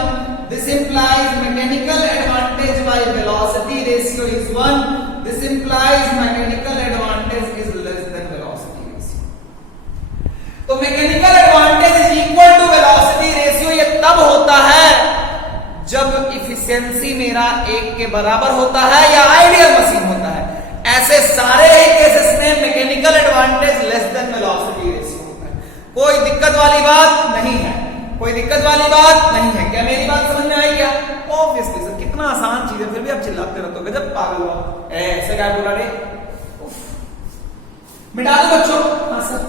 This implies mechanical advantage by velocity ratio is 1। This implies mechanical advantage is less than velocity ratio. तो mechanical advantage is equal to velocity ratio ये तब होता है जब इफिशियंसी मेरा 1 के बराबर होता है या आइडियल मशीन होता है। ऐसे सारे ही केसेस में mechanical advantage less than velocity ratio होता है। कोई दिक्कत वाली बात नहीं है, कोई दिक्कत वाली बात नहीं है। क्या मेरी बात समझ में आई क्या? ऑब्वियसली सर, कितना आसान चीज है, फिर भी आप चिल्लाते रहते हो, गजब पागल हो। ऐसे क्या बोला रे? मिटा दो बच्चों। हाँ सर,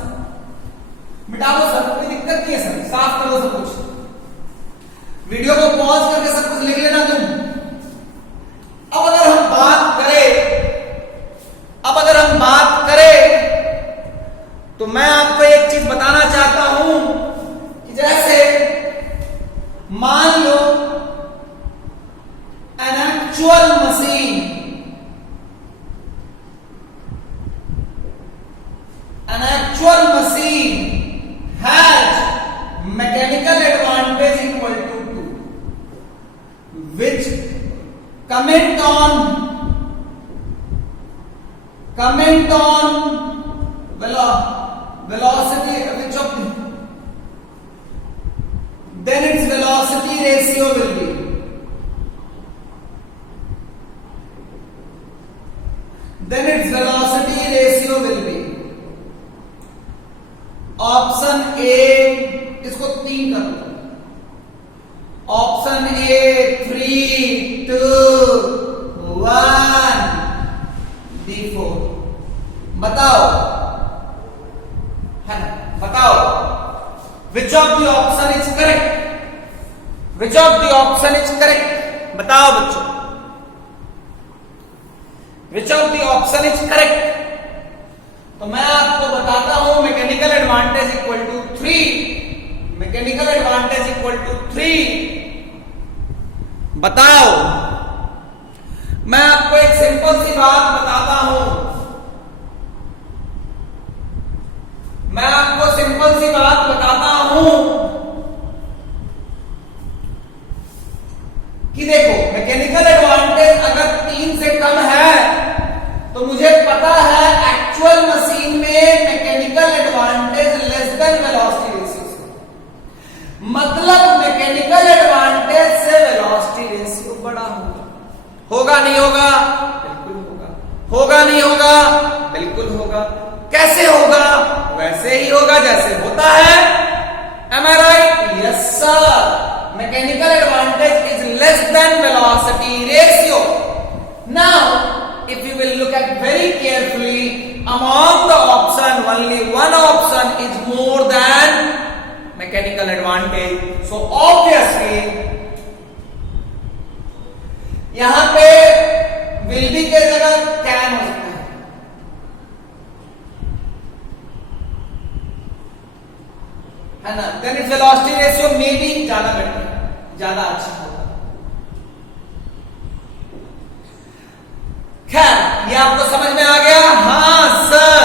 मिटा दो सर, कोई दिक्कत नहीं है सर, साफ कर दो सब कुछ। वीडियो को पॉज करके सब कुछ लिख लेना तुम। अब अगर हम बात करें तो मैं आपको एक चीज बताना चाहता हूं कि जैसे मान लो an actual machine has mechanical advantage equal to 2 which comment on velocity which of then its velocity ratio will be option A, इसको 3 कर दो। Option A 3, 2, 1, D4। बताओ, है ना? बताओ which of the option is correct? Which of the option is correct? बताओ बच्चों, which of the option is correct? तो मैं आपको बताता हूं mechanical advantage equal to 3। Mechanical advantage equal to 3। बताओ, मैं आपको एक सिंपल सी बात बताता हूं। मैं आपको सिंपल सी बात बताता हूं कि देखो, मैकेनिकल एडवांटेज अगर 3 से कम है तो मुझे पता है एक्चुअल मशीन में mechanical advantage less than velocity ratio. मतलब मैकेनिकल एडवांटेज से वेलोसिटी रेशियो बड़ा होगा। होगा नहीं होगा? बिल्कुल होगा। होगा नहीं होगा? बिल्कुल होगा। कैसे होगा? वैसे ही होगा जैसे होता है। Am I right? Yes sir. Mechanical advantage is less than velocity ratio. Now, if you will look at very among the option only one option is more than mechanical advantage. So obviously यहां पे will be के जगह can हो सकता है ना. Then its velocity ratio may be ज्यादा better, ज्यादा अच्छा होगा. खैर ये आपको समझ में आ गया. हाँ सर,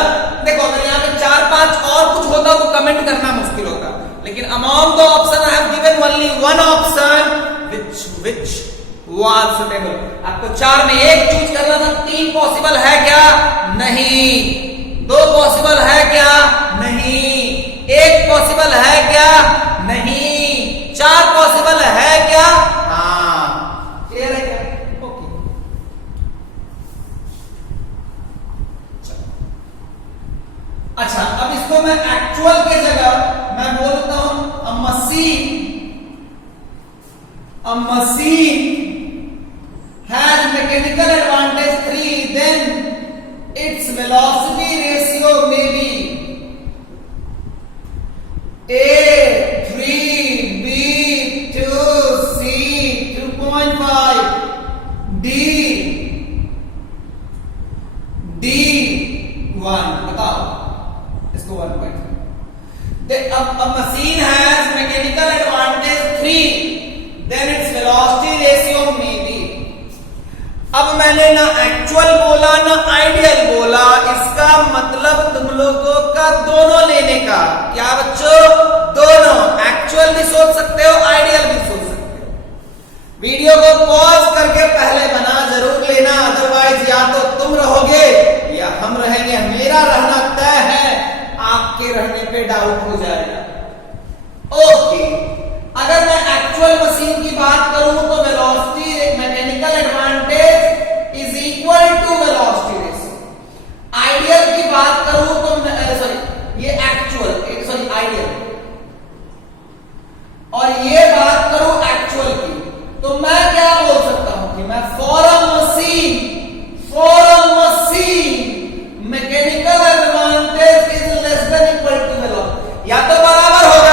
देखो अगर यहाँ पे 4-5 और कुछ होता तो कमेंट करना मुश्किल होता, लेकिन among the option I have given only one option which was suitable. आपको 4 में एक चूज करना था. 3 पॉसिबल है क्या? नहीं. 2 पॉसिबल है क्या? नहीं. 1 पॉसिबल है क्या? नहीं. 4 पॉसिबल है क्या? हाँ. क्लियर है क्या? ओके. अच्छा, अब इसको मैं एक्चुअल के जगह मैं बोलता हूं a machine has mechanical advantage 3, then its velocity ratio may be A 3, B 2, C 2.5, D 1. बताओ इसको 1.5. A machine has mechanical advantage 3, then its velocity ratio may be. अब मैंने ना एक्चुअल बोला ना आइडियल बोला, इसका मतलब तुम लोगों का दोनों लेने का. क्या बच्चों? दोनों. एक्चुअल भी सोच सकते हो, आइडियल भी सोच सकते हो. वीडियो को पॉज करके पहले बना जरूर लेना, अदरवाइज या तो तुम रहोगे या हम रहेंगे. मेरा रहना तय है, आपके रहने पे डाउट हो जाएगा. ओके. अगर मैं एक्चुअल मशीन की बात करूं तो velocity mechanical advantage is equal to velocity ratio. Ideal की बात करूं तो सॉरी ये एक्चुअल सॉरी आइडियल, और ये बात करूं एक्चुअल की, तो मैं क्या बोल सकता हूं कि मैं for a machine mechanical advantage is less than equal to velocity. या तो बराबर होगा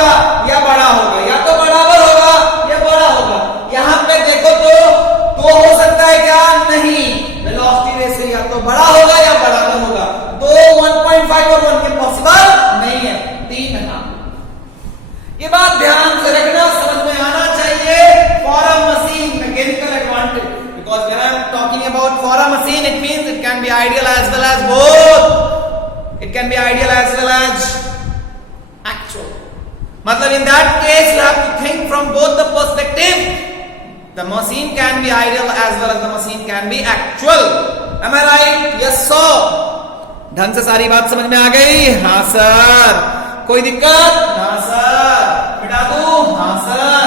या बड़ा होगा, या तो बराबर होगा या बड़ा होगा. यहां पे देखो तो हो सकता है क्या? नहीं. वेलोसिटी रेशियो या तो बड़ा होगा या बराबर होगा. 1.5 और 1 के पॉसिबल नहीं है. 3 है. ये बात ध्यान से रखना, समझ में आना चाहिए. For a machine mechanical advantage, because when I am talking about for a machine, it means it can be ideal as well as both. It can be ideal as well as actual. मतलब in that case you have to think from both the perspective. The machine can be ideal as well as the machine can be actual. Am I right? Yes sir. ढंग से सारी बात समझ में आ गई? हाँ sir. कोई दिक्कत? हाँ सर. मिटा दूं? हाँ सर.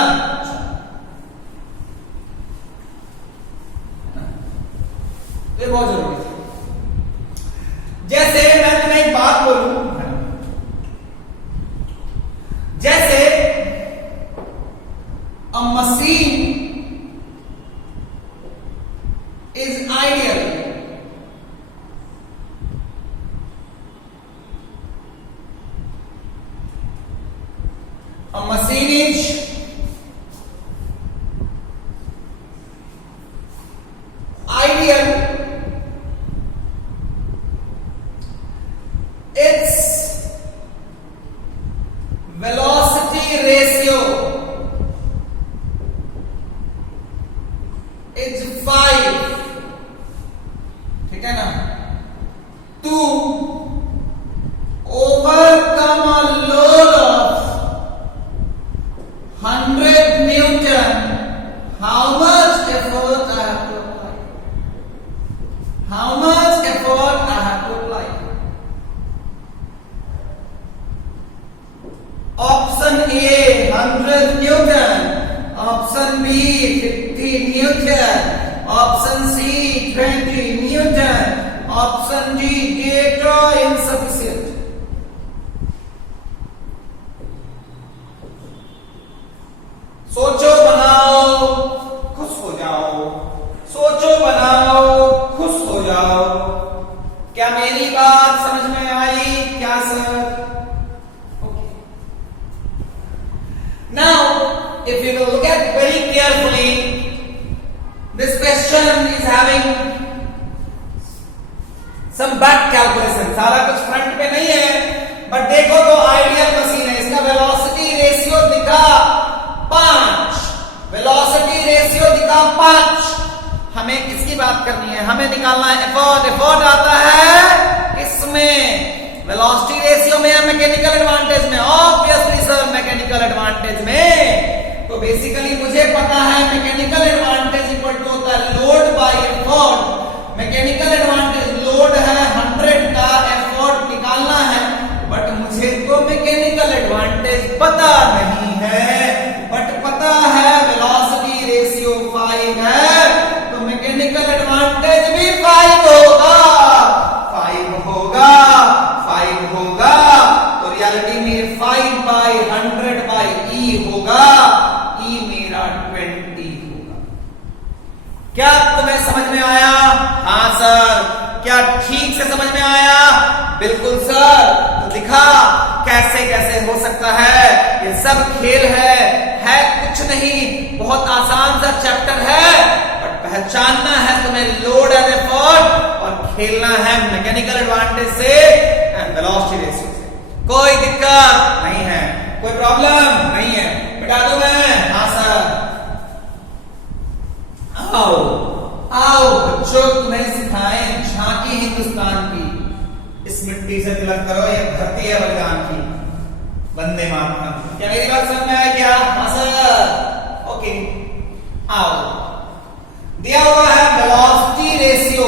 ये बहुत जरूरी है. जैसे मैं तुम्हें एक बात बोलूं, जैसे a machine is ideal. A machine is ideal. Its velocity ratio is 5. ठीक है ना? To overcome a load of 100 Newton, how much effort I have to apply? How much effort I have to apply? Option A 100 Newton, option B 50 Newton, option C 20 Newton, option D data insufficient. सोचो बनाओ खुश हो जाओ. सोचो बनाओ खुश हो जाओ. क्या मेरी बात समझ having some back calculation, सारा कुछ फ्रंट पे नहीं है, बट देखो तो आइडियल मशीन है, इसका वेलोसिटी रेशियो दिखा 5, वेलोसिटी रेशियो दिखा 5। हमें किसकी बात करनी है, हमें निकालना है एफर्ट। एफर्ट आता है इसमें वेलोसिटी रेशियो में या मैकेनिकल एडवांटेज में? ऑब्वियसली सर मैकेनिकल एडवांटेज में। तो बेसिकली मुझे पता है मैकेनिकल एडवांटेज इक्वल टू होता है load by effort. Mechanical advantage load है 100 का, एफर्ट निकालना है, बट मुझे तो मैकेनिकल एडवांटेज पता नहीं है, बट पता है वेलोसिटी रेशियो 5 है, तो मैकेनिकल एडवांटेज भी 5 होगा, 5 होगा, 5 होगा। तो रियलिटी में 5/100/E होगा, E मेरा 20 होगा। क्या तुम्हें समझ में आया? हाँ सर। क्या ठीक से समझ में आया? बिल्कुल सर। तो दिखा कैसे कैसे हो सकता है, ये सब खेल है कुछ नहीं, बहुत आसान सा चैप्टर है, बट पहचानना है तुम्हें लोड एंड एफर्ट, और खेलना है मैकेनिकल एडवांटेज से एंड वेलोसिटी रेशियो से। कोई दिक्कत नहीं है, कोई प्रॉब्लम नहीं है, बता दो मैं? हाँ सर। आओ आओ बच्चों, तुम्हें सिखाएं झांकी हिंदुस्तान की। इस मिट्टी से तिलक करो, ये धरती है बलिदान की, वंदे मातरम। क्या मेरी बात समझ में आया क्या? हाँ सर। ओके, आओ। दिया हुआ है वेलोसिटी रेशियो,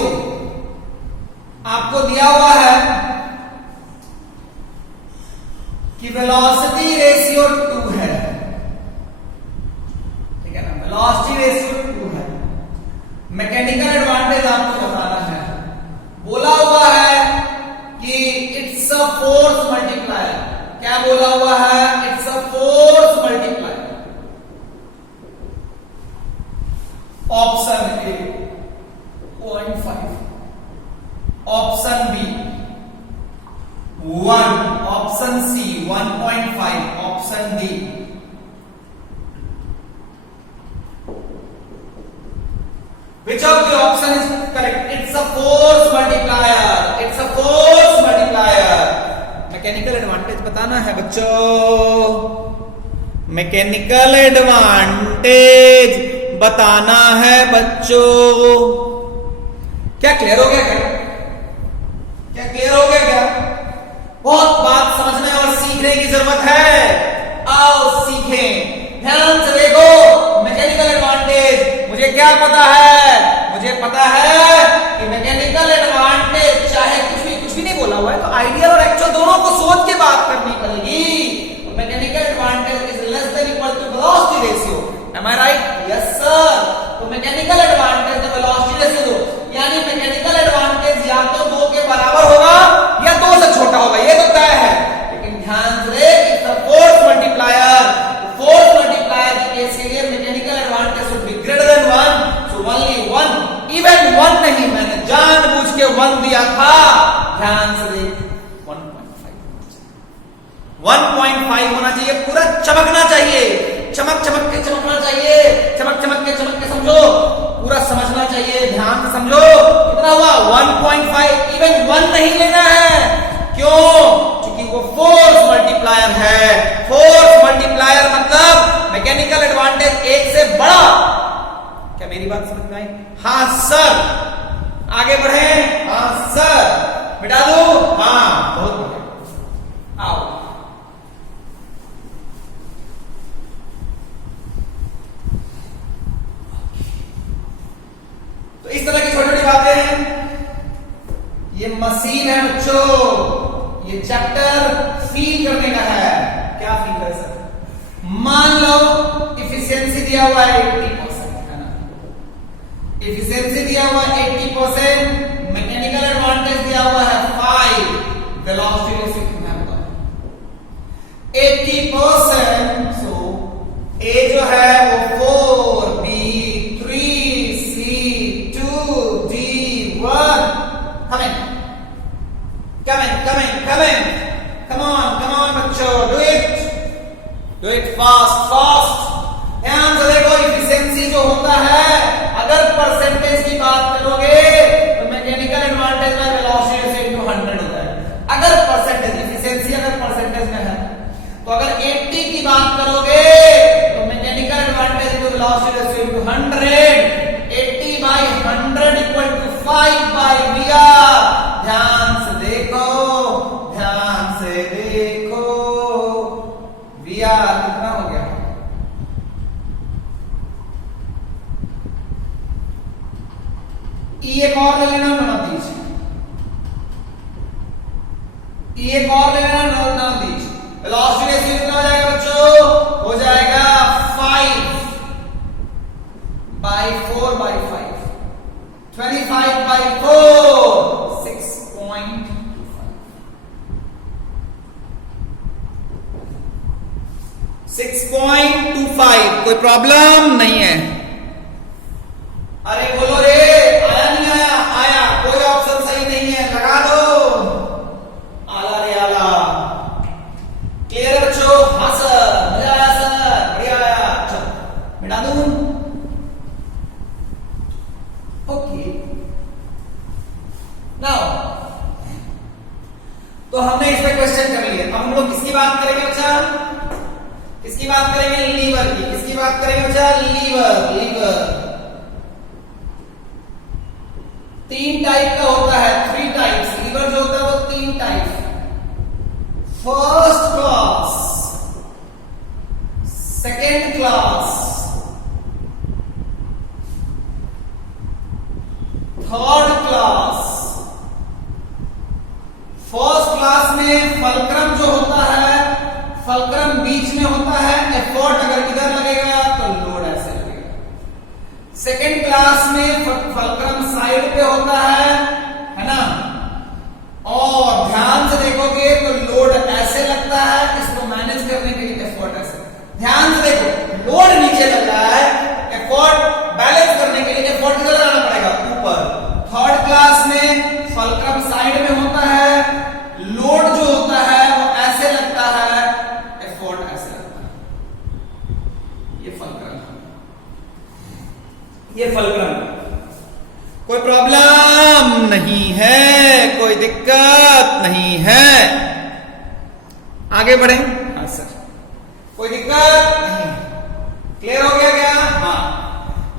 आपको दिया हुआ है कि वेलोसिटी रेशियो 2 है, ठीक है ना? वेलोसिटी रेशियो 2 है। मैकेनिकल एडवांटेज आपको बताना है, बोला हुआ है कि इट्स अ फोर्स मल्टीप्लायर। क्या बोला हुआ है? It's a force multiplier. Option A 0.5, option B 1, option C 1.5, option D which of the option is correct? It's a force multiplier, it's a force multiplier। Mechanical advantage बताना है बच्चों, mechanical advantage बताना है बच्चों। क्या क्लियर हो गया? क्या क्लियर हो गया? क्या बहुत बात समझने और सीखने की जरूरत है, आओ सीखें। ध्यान से देखो, मैकेनिकल एडवांटेज मुझे क्या पता है? मुझे पता है कि मैकेनिकल एडवांटेज चाहे कुछ भी नहीं बोला हुआ है, तो आइडियल और एक्चुअल दोनों को सोच के बात करनी पड़ेगी। तो mechanical advantage is less than equal to velocity ratio. Am I right? Yes sir. तो मैकेनिकल एडवांटेज तो वेलोसिटी रेशियो दो, यानी मैकेनिकल एडवांटेज या तो 2 के बराबर होगा या 2 से छोटा होगा, ये तो तय है। लेकिन ध्यान से फोर्स मल्टीप्लायर, फोर्स मल्टीप्लायर के केस के लिए mechanical advantage should be greater than 1, so only 1, even 1 नहीं, मैंने जानबूझ के 1 दिया था। ध्यान से देख, 1.5 होना चाहिए, पूरा चमकना चाहिए, चमक चमक के चमकना चाहिए, चमक चमक के समझो, पूरा समझना चाहिए, ध्यान से समझो। कितना हुआ? 1.5, इवन 1 नहीं लेना है। क्यों? क्योंकि वो फोर्स मल्टीप्लायर है। फोर्स मल्टीप्लायर मतलब मैकेनिकल एडवांटेज 1 से बड़ा। क्या मेरी बात समझ में आई? हाँ सर। आगे बढ़े? हाँ सर। मिटा दो? हाँ, बहुत बढ़िया। आओ, तो इस तरह की छोटी छोटी बातें हैं। ये मशीन है बच्चों, ये चैप्टर फील करने का है। क्या फील है सर? मान लो इफिशियंसी दिया हुआ है 80%, है ना? इफिशियंसी दिया हुआ है 80%, मैकेनिकल एडवांटेज दिया हुआ है 5, वेलोसिटी रेशियो कितना होगा? 80%। सो ए जो है वो 4, B 3, C 2, D 1। Come on बच्चों, do it fast। ध्यान से देखो, इफिशियंसी जो होता है, अगर परसेंटेज की बात करें ई एक और ले लेना, नॉन ऑफ दीज। ई एक और ले लेना, none of these. Velocity ratio कितना हो जाएगा बच्चों? हो जाएगा 5/4/5, 25/4, 6.25। कोई प्रॉब्लम नहीं है? अरे बोलो रे, आया नहीं आया? आया। कोई ऑप्शन सही नहीं है, लगा दो। आला रे आला। क्लियर बच्चों? हाँ सर, मजा आया सर, बढ़िया आया। चलो मिटा दूं। ओके, नाउ तो हमने इस पे क्वेश्चन कर लिए। अब हम लोग किसकी बात करेंगे बच्चा? किसकी बात करेंगे? लीवर की। किसकी बात करेंगे बच्चा? लीवर। लीवर 3 टाइप का होता है, 3 टाइप्स। लीवर जो होता है वो 3 type. First class, second class, third class. First class में फलक्रम जो होता है, फलक्रम बीच में होता है। एफर्ट अगर इधर लगेगा तो लोड ऐसे लगेगा। सेकेंड क्लास में फलक्रम साइड पे होता है ना? और ध्यान से देखोगे तो लोड ऐसे लगता है, इसको मैनेज करने के लिए एफर्ट ऐसे। ध्यान से देखो, लोड नीचे लग रहा है, एफर्ट बैलेंस करने के लिए एफर्ट किधर लगाना पड़ेगा? ऊपर। थर्ड क्लास में फलक्रम साइड में होता है, लोड जो होता है वो ऐसे लगता है, एफर्ट ऐसे लगता है। ये फलक्रम, ये फलक्रम। कोई प्रॉब्लम नहीं है, कोई दिक्कत नहीं है। आगे बढ़े? हाँ सर, कोई दिक्कत नहीं। क्लियर हो गया क्या? हाँ।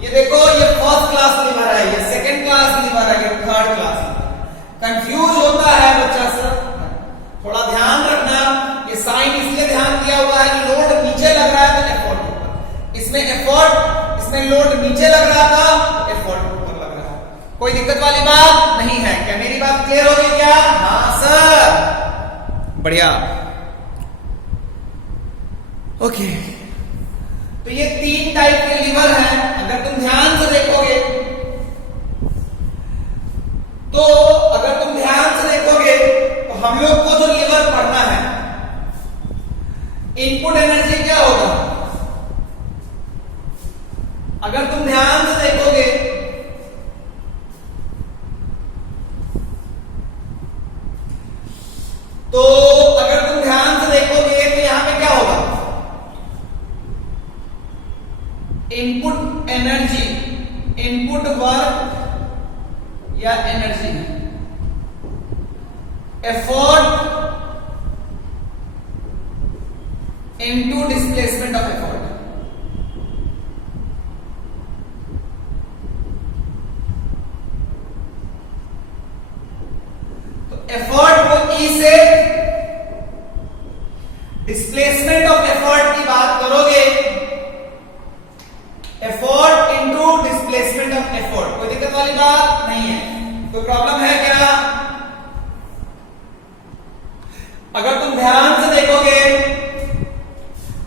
ये देखो, ये फर्स्ट क्लास लीवर है, ये सेकंड क्लास लीवर है, ये थर्ड क्लास। कंफ्यूज होता है बच्चा सर, थोड़ा ध्यान रखना। ये साइन इसलिए ध्यान दिया हुआ है कि लोड नीचे लग रहा है तो एफर्ट ऊपर। इसमें एफर्ट, इसमें लोड नीचे लग रहा था, एफर्ट ऊपर लग रहा है। कोई दिक्कत वाली बात नहीं है। क्या मेरी बात क्लियर हो गई क्या? हाँ सर, बढ़िया। ओके, तो ये 3 टाइप के लीवर हैं। अगर तुम ध्यान से देखोगे तो, अगर तुम ध्यान से देखोगे तो हम लोग को जो लीवर पढ़ना है, इनपुट एनर्जी क्या होगा? अगर तुम ध्यान से देखोगे तो, अगर तुम ध्यान से देखोगे तो यहां पे क्या होगा? इनपुट एनर्जी, इनपुट वर्क या energy, effort into displacement of effort. तो एफर्ट को ई से, डिस्प्लेसमेंट ऑफ एफर्ट की बात करोगे, effort into displacement of effort. कोई दिक्कत वाली बात नहीं है। कोई प्रॉब्लम है क्या? अगर तुम ध्यान से देखोगे,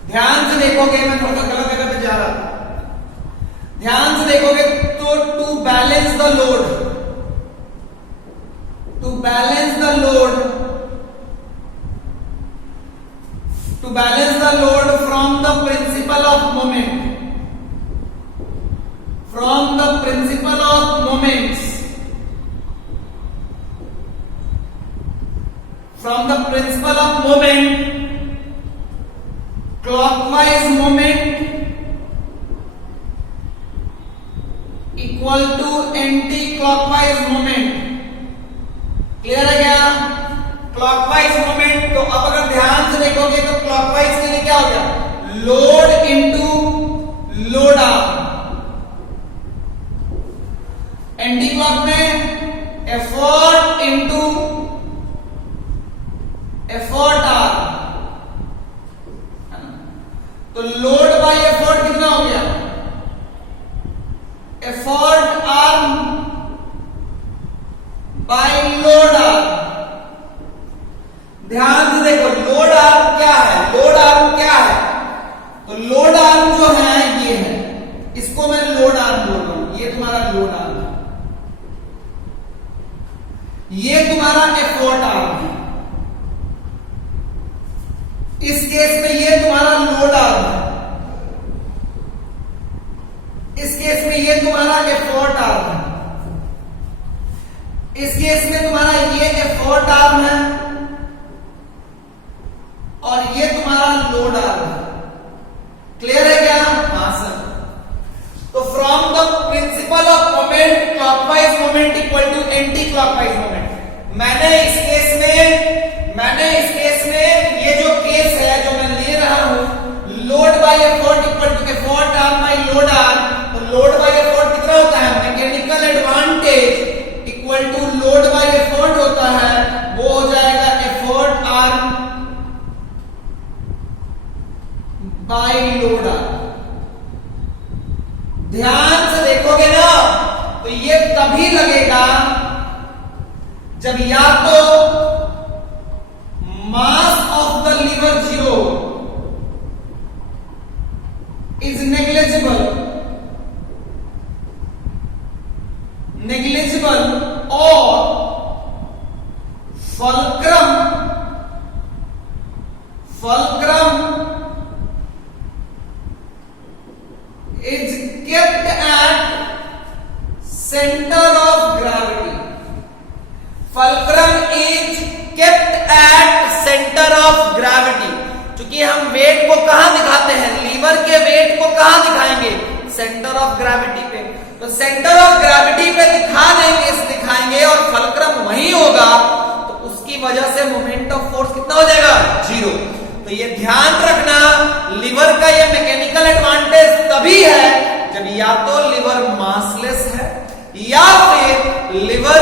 ध्यान से देखोगे, मैं थोड़ा गलत जगह पे जा रहा था। ध्यान से देखोगे तो to balance the load, to balance the load, to balance the load from the principle of moment, from the principle of moments, from the principle of moment, clockwise moment equal to anti-clockwise moment। Clear है क्या? Clockwise moment. तो अब अगर ध्यान से देखोगे तो clockwise के लिए क्या हो गया? Load into load arm. Anti clock में एफर्ट इनटू एफर्ट आर। तो लोड बाय एफर्ट कितना हो गया? Effort arm by load arm. ध्यान से देखो लोड आर्म क्या है, लोड आर्म क्या है, तो लोड आर्म जो है ये है, इसको मैं लोड आर्म बोल रहा हूं, ये तुम्हारा लोड आर्म है, ये तुम्हारा एफोर्ट आर्म है। इस केस में ये तुम्हारा लोड आर्म है, इस केस में ये तुम्हारा एफोर्ट आर्म है, इस केस में तुम्हारा ये एफोर्ट आर्म है और ये तुम्हारा लोड आर्म है। क्लियर है क्या? हाँ सर। तो from the principle of moment, clockwise moment equal to anti clockwise moment, मैंने इस केस में ये जो केस है जो मैं ले रहा हूं, load by effort equal to effort arm by load arm, तो लोड बाय एफोर्ट कितना होता है, mechanical advantage equal to load by effort होता है, वो हो जाएगा effort arm by load arm. ध्यान से देखोगे ना तो ये तभी लगेगा जब या तो mass of the lever zero is negligible और fulcrum is kept at center of gravity. Fulcrum is kept at center of gravity. क्योंकि हम वेट को कहां दिखाते हैं, लीवर के वेट को कहां दिखाएंगे, सेंटर ऑफ ग्रेविटी पे। तो सेंटर ऑफ ग्रेविटी पे दिखाएंगे और फल्क्रम वहीं होगा, तो उसकी वजह से मोमेंट ऑफ फोर्स कितना हो जाएगा, जीरो। तो ये ध्यान रखना, लिवर का ये मैकेनिकल एडवांटेज तभी है जब या तो लिवर मासलेस है या फिर लिवर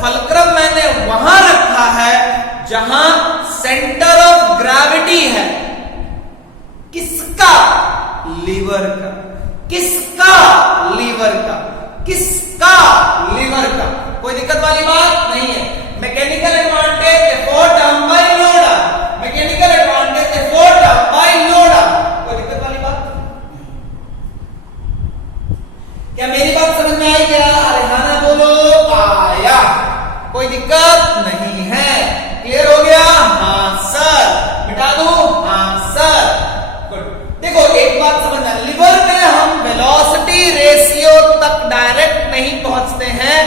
फल्क्रम मैंने वहां रखा है जहां सेंटर ऑफ ग्रेविटी है। किसका? लीवर का। किसका? लीवर का। किसका? लीवर का। कोई दिक्कत वाली बात नहीं है। Mechanical advantage effort arm by load arm, mechanical advantage effort arm by load arm. कोई दिक्कत वाली बात? क्या मेरी बात समझ में आई क्या? अरे हाँ ना बोलो, आया। कोई दिक्कत नहीं है। क्लियर हो गया? हाँ सर। मिटा दूं? हाँ सर। गुड। देखो एक बात समझना, लिवर में हम वेलोसिटी रेशियो तक डायरेक्ट नहीं पहुंचते हैं।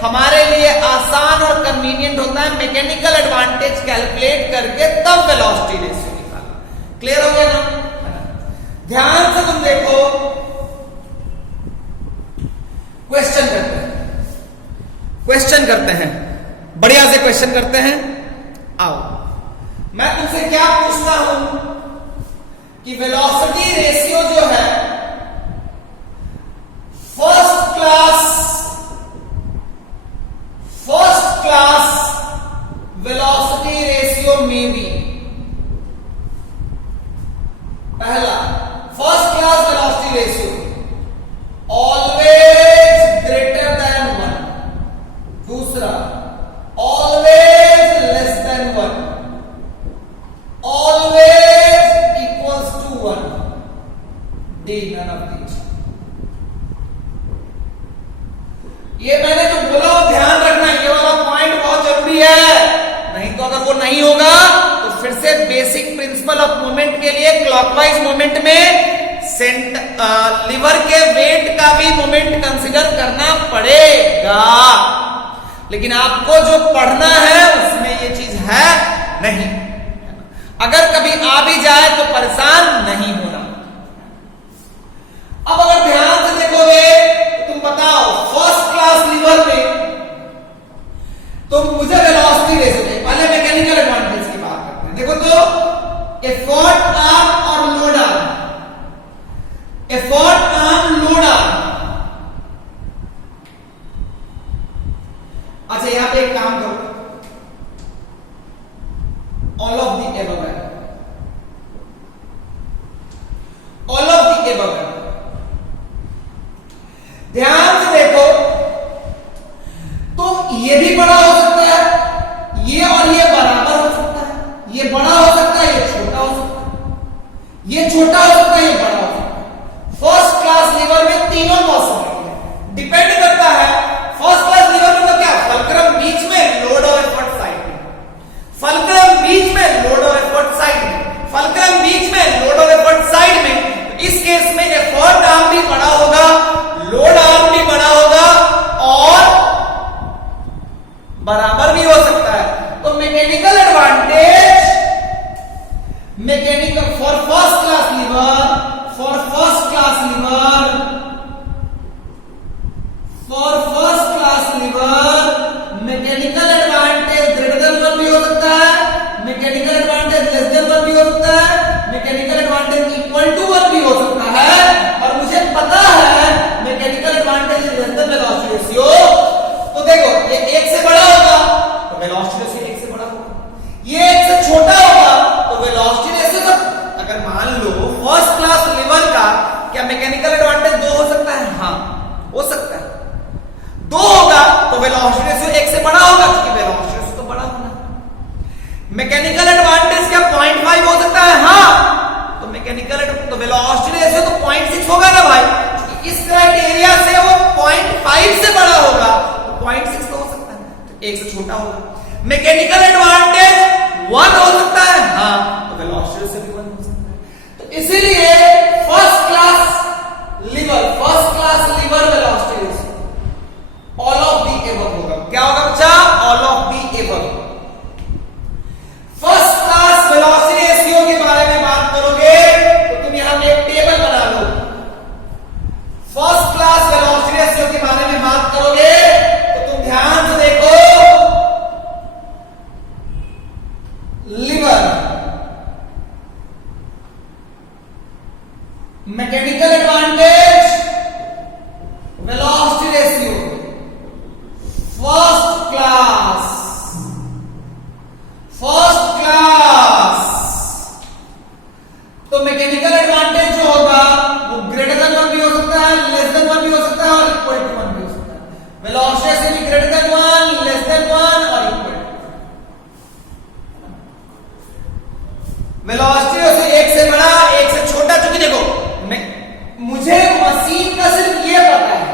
हमारे लिए आसान और कन्वीनियंट होता है मैकेनिकल एडवांटेज कैलकुलेट करके तब वेलोसिटी रेशियो निकालना। क्लियर हो गया ना? ध्यान से तुम देखो, क्वेश्चन करते हैं, बढ़िया से क्वेश्चन करते हैं। आओ, मैं तुमसे क्या पूछता हूं कि वेलोसिटी रेशियो जो है फर्स्ट क्लास वेलोसिटी रेशियो में भी, पहला first class velocity ratio always greater than 1, दूसरा always less than 1, always equals to 1, D none of these. ये मैंने जो बोला वो ध्यान रखना, ये वाला पॉइंट बहुत जरूरी है, नहीं तो अगर वो नहीं होगा तो फिर से बेसिक प्रिंसिपल ऑफ मोमेंट के लिए क्लॉकवाइज मोमेंट में लिवर के वेट का भी मोमेंट कंसीडर करना पड़ेगा, लेकिन आपको जो पढ़ना है उसमें ये चीज है नहीं। अगर कभी आ भी जाए तो परेशान नहीं होना। अब अगर ध्यान से देखोगे तो तुम बताओ फर्स्ट क्लास लिवर में तो मुझे वेलोसिटी दे सकते, पहले मैकेनिकल एडवांटेज की बात करते हैं। देखो तो एफोर्ट आर्म और load arm, effort arm load arm. अच्छा यहां पे एक काम करो, ऑल ऑफ द एबव है, ऑल ऑफ द एबव है। ध्यान से देखो तो ये भी बड़ा हो बराबर भी हो सकता है। तो mechanical advantage, mechanical for first class lever, for first class lever, for first class lever mechanical advantage greater than 1 भी हो सकता है, मैकेनिकल एडवांटेज लेस देन 1 भी हो सकता है, मैकेनिकल एडवांटेज इक्वल टू 1 भी हो सकता है। और मुझे पता है mechanical advantage less than velocity ratio, तो देखो ये 1 से बड़ा होगा तो वेलोसिटी रेशियो 1 से बड़ा होगा, ये 1 से छोटा होगा तो वेलोसिटी रेशियो तो, अगर मान लो फर्स्ट क्लास लीवर का क्या मैकेनिकल एडवांटेज 2 हो सकता है? हाँ हो सकता है, 2 होगा तो वेलोसिटी रेशियो 1 से बड़ा होगा, क्योंकि वेलोसिटी रेशियो तो बड़ा होना। मैकेनिकल एडवांटेज क्या 0.5 हो सकता है? हाँ, तो मैकेनिकल तो वेलोसिटी रेशियो तो 0.6 होगा ना भाई, क्योंकि इस क्राइटेरिया से वो 0.5 से बड़ा होगा, तो 0.6 तो हो सकता है, तो 1 से छोटा होगा। मैकेनिकल एडवांटेज 1 हो सकता है, हाँ, तो वेलोसिटी रेशियो भी 1 हो सकता है। तो इसीलिए first class lever velocity ratio all of the above होगा। क्या होगा बच्चा? All of the above. First class velocity ratio के बारे में बात करोगे तो तुम यहां पे एक टेबल बना लो। फर्स्ट क्लास वेलोसिटी रेशियो के बारे में बात करोगे तो तुम ध्यान से देखो, lever, mechanical advantage, velocity ratio, first class, तो मैकेनिकल एडवांटेज जो होगा वो ग्रेटर देन 1 भी हो सकता है, लेस देन 1 भी हो सकता है और इक्वल टू 1 भी हो सकता है। वेलोसिटी रेशियो भी ग्रेटर देन 1, लेस देन 1 और इक्वल टू 1। वेलोसिटी रेशियो 1 से बड़ा 1 से छोटा, क्योंकि देखो मुझे मशीन का सिर्फ ये पता है,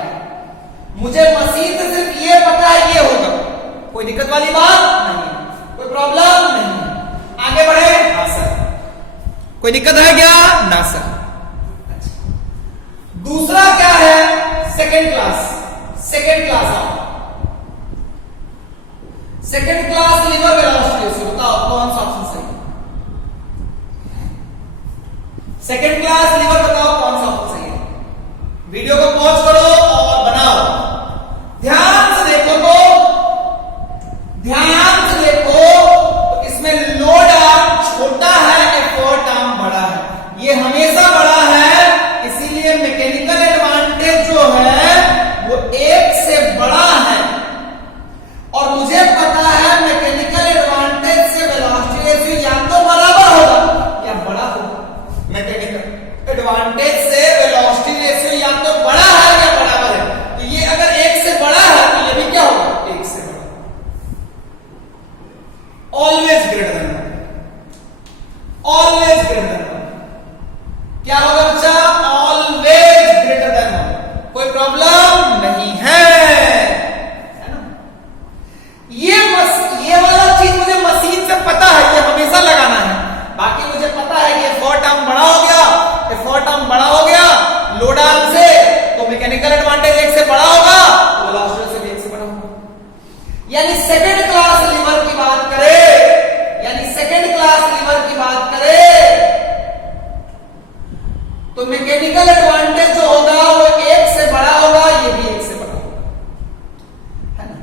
मुझे मशीन से सिर्फ ये पता है ये होगा, कोई दिक्कत वाली बात नहीं, कोई प्रॉब्लम नहीं। आगे बढ़े? हाँ सर। कोई दिक्कत है क्या? ना सर। अच्छा, दूसरा क्या है? Second class. Second class lever velocity ratio, बताओ कौन सा ऑप्शन सही? सेकेंड क्लास लीवर, बताओ कौन सा ऑप्शन सही है? वीडियो को पॉज करो और बनाओ, ध्यान से देखो तो इसमें लोड आर्म छोटा है, एफर्ट आर्म बड़ा है, ये हमेशा बड़ा है, इसीलिए मैकेनिकल एडवांटेज जो है वो 1 से बड़ा है। और मुझे पता है मैकेनिकल एडवांटेज से वेलोसिटी रेशियो या तो बराबर होगा या बड़ा होगा। मैकेनिकल एडवांटेज से वेलोसिटी रेशियो या तो बड़ा है या बराबर है, तो ये अगर 1 से बड़ा है तो ये भी क्या होगा? 1 से बड़ा। Always greater than 1, always greater than 1। क्या होगा बच्चा? Always greater than 1। कोई प्रॉब्लम नहीं है ना? ये वाला चीज मुझे मशीन से पता है, ये हमेशा लगाना है। बाकी मुझे पता है कि एफर्ट आर्म बड़ा हो गया, एफर्ट आर्म बड़ा हो गया लोड आर्म से, तो मैकेनिकल एडवांटेज 1 से बड़ा होगा, तो वेलोसिटी रेशियो 1 से बड़ा होगा। यानी सेकंड क्लास लीवर की बात करें, तो मैकेनिकल एडवांटेज जो होगा वो 1 से बड़ा होगा, ये भी 1 से बड़ा होगा, है ना?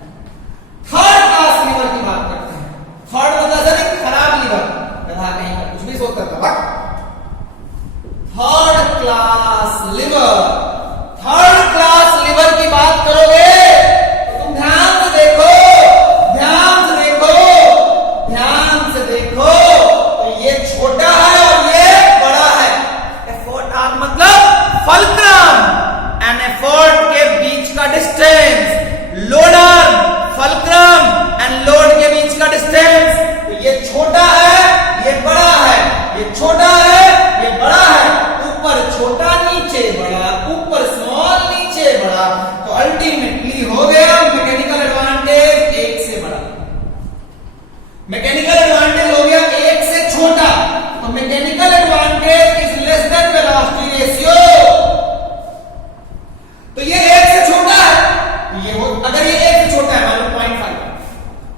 थर्ड क्लास लीवर की बात करते हैं। थर्ड मतलब खराब लीवर, गधा कहीं का कुछ भी सोच करता है। Third class lever, third class lever की बात करोगे तो तुम ध्यान से देखो, ध्यान से देखो, ध्यान से देखो, तो ये छोटा है और ये बड़ा है। एफर्ट आर्म मतलब फल्क्रम,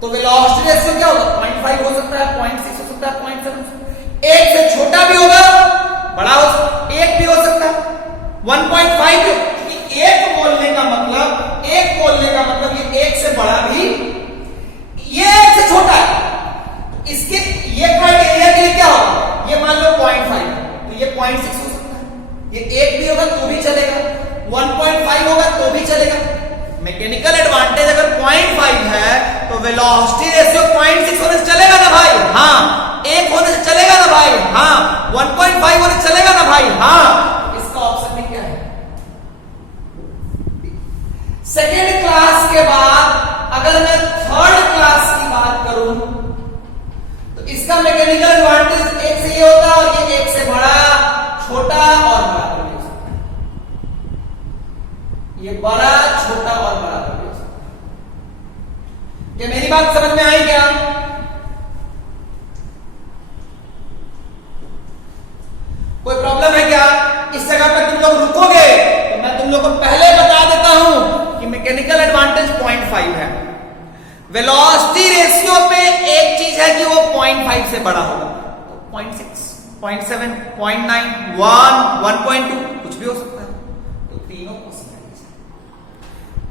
तो वेलोसिटी रेशियो क्या होगा? 0.5 हो सकता है, 0.6 हो सकता है, 0.7, एक से छोटा भी होगा, बड़ा हो सकता है, एक भी हो सकता है, 1.5 क्योंकि एक बोलने का मतलब ये एक से बड़ा भी, ये एक से छोटा है, इसके ये क्राइटेरिया के लिए क्या होगा? ये मान लो 0.5, तो ये 0.6 हो सकता है, ये एक भी होगा तो भी चलेगा, 1.5 होगा तो भी चलेगा। मैकेनिकल एडवांटेज अगर 0.5 है तो वेलोसिटी रेशियो 0.6 होने से चलेगा ना भाई? हाँ। एक होने से चलेगा ना भाई? हाँ। 1.5 होने से चलेगा ना भाई? हाँ। इसका ऑप्शन में क्या है? सेकेंड क्लास के बाद अगर मैं थर्ड क्लास की बात करूं तो इसका मैकेनिकल एडवांटेज एक से ये होता है और ये एक से बड़ा, छोटा और बड़ा कर दे सकता है, ये बड़ा, छोटा और बड़ा कर दे सकता है। क्या मेरी बात समझ में आई क्या? कोई प्रॉब्लम है क्या? इस जगह पे तुम लोग रुकोगे तो मैं तुम लोग को पहले बता देता हूं कि मैकेनिकल एडवांटेज 0.5 है। वेलोसिटी रेशियो पे एक चीज है कि वो 0.5 से बड़ा होगा, तो 0.6, 0.7, 0.9, 1, 1.2 कुछ भी हो सकता है, तो तीनों पॉसिबिलिटीज।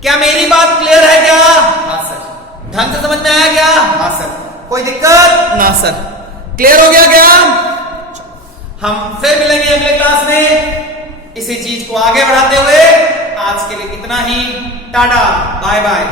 क्या मेरी बात क्लियर है क्या? हाँ सर। ढंग से समझ में आया क्या? हाँ सर। कोई दिक्कत? ना सर। क्लियर हो गया क्या? हम फिर मिलेंगे अगले क्लास में इसी चीज को आगे बढ़ाते हुए। आज के लिए इतना ही। Tata, bye bye.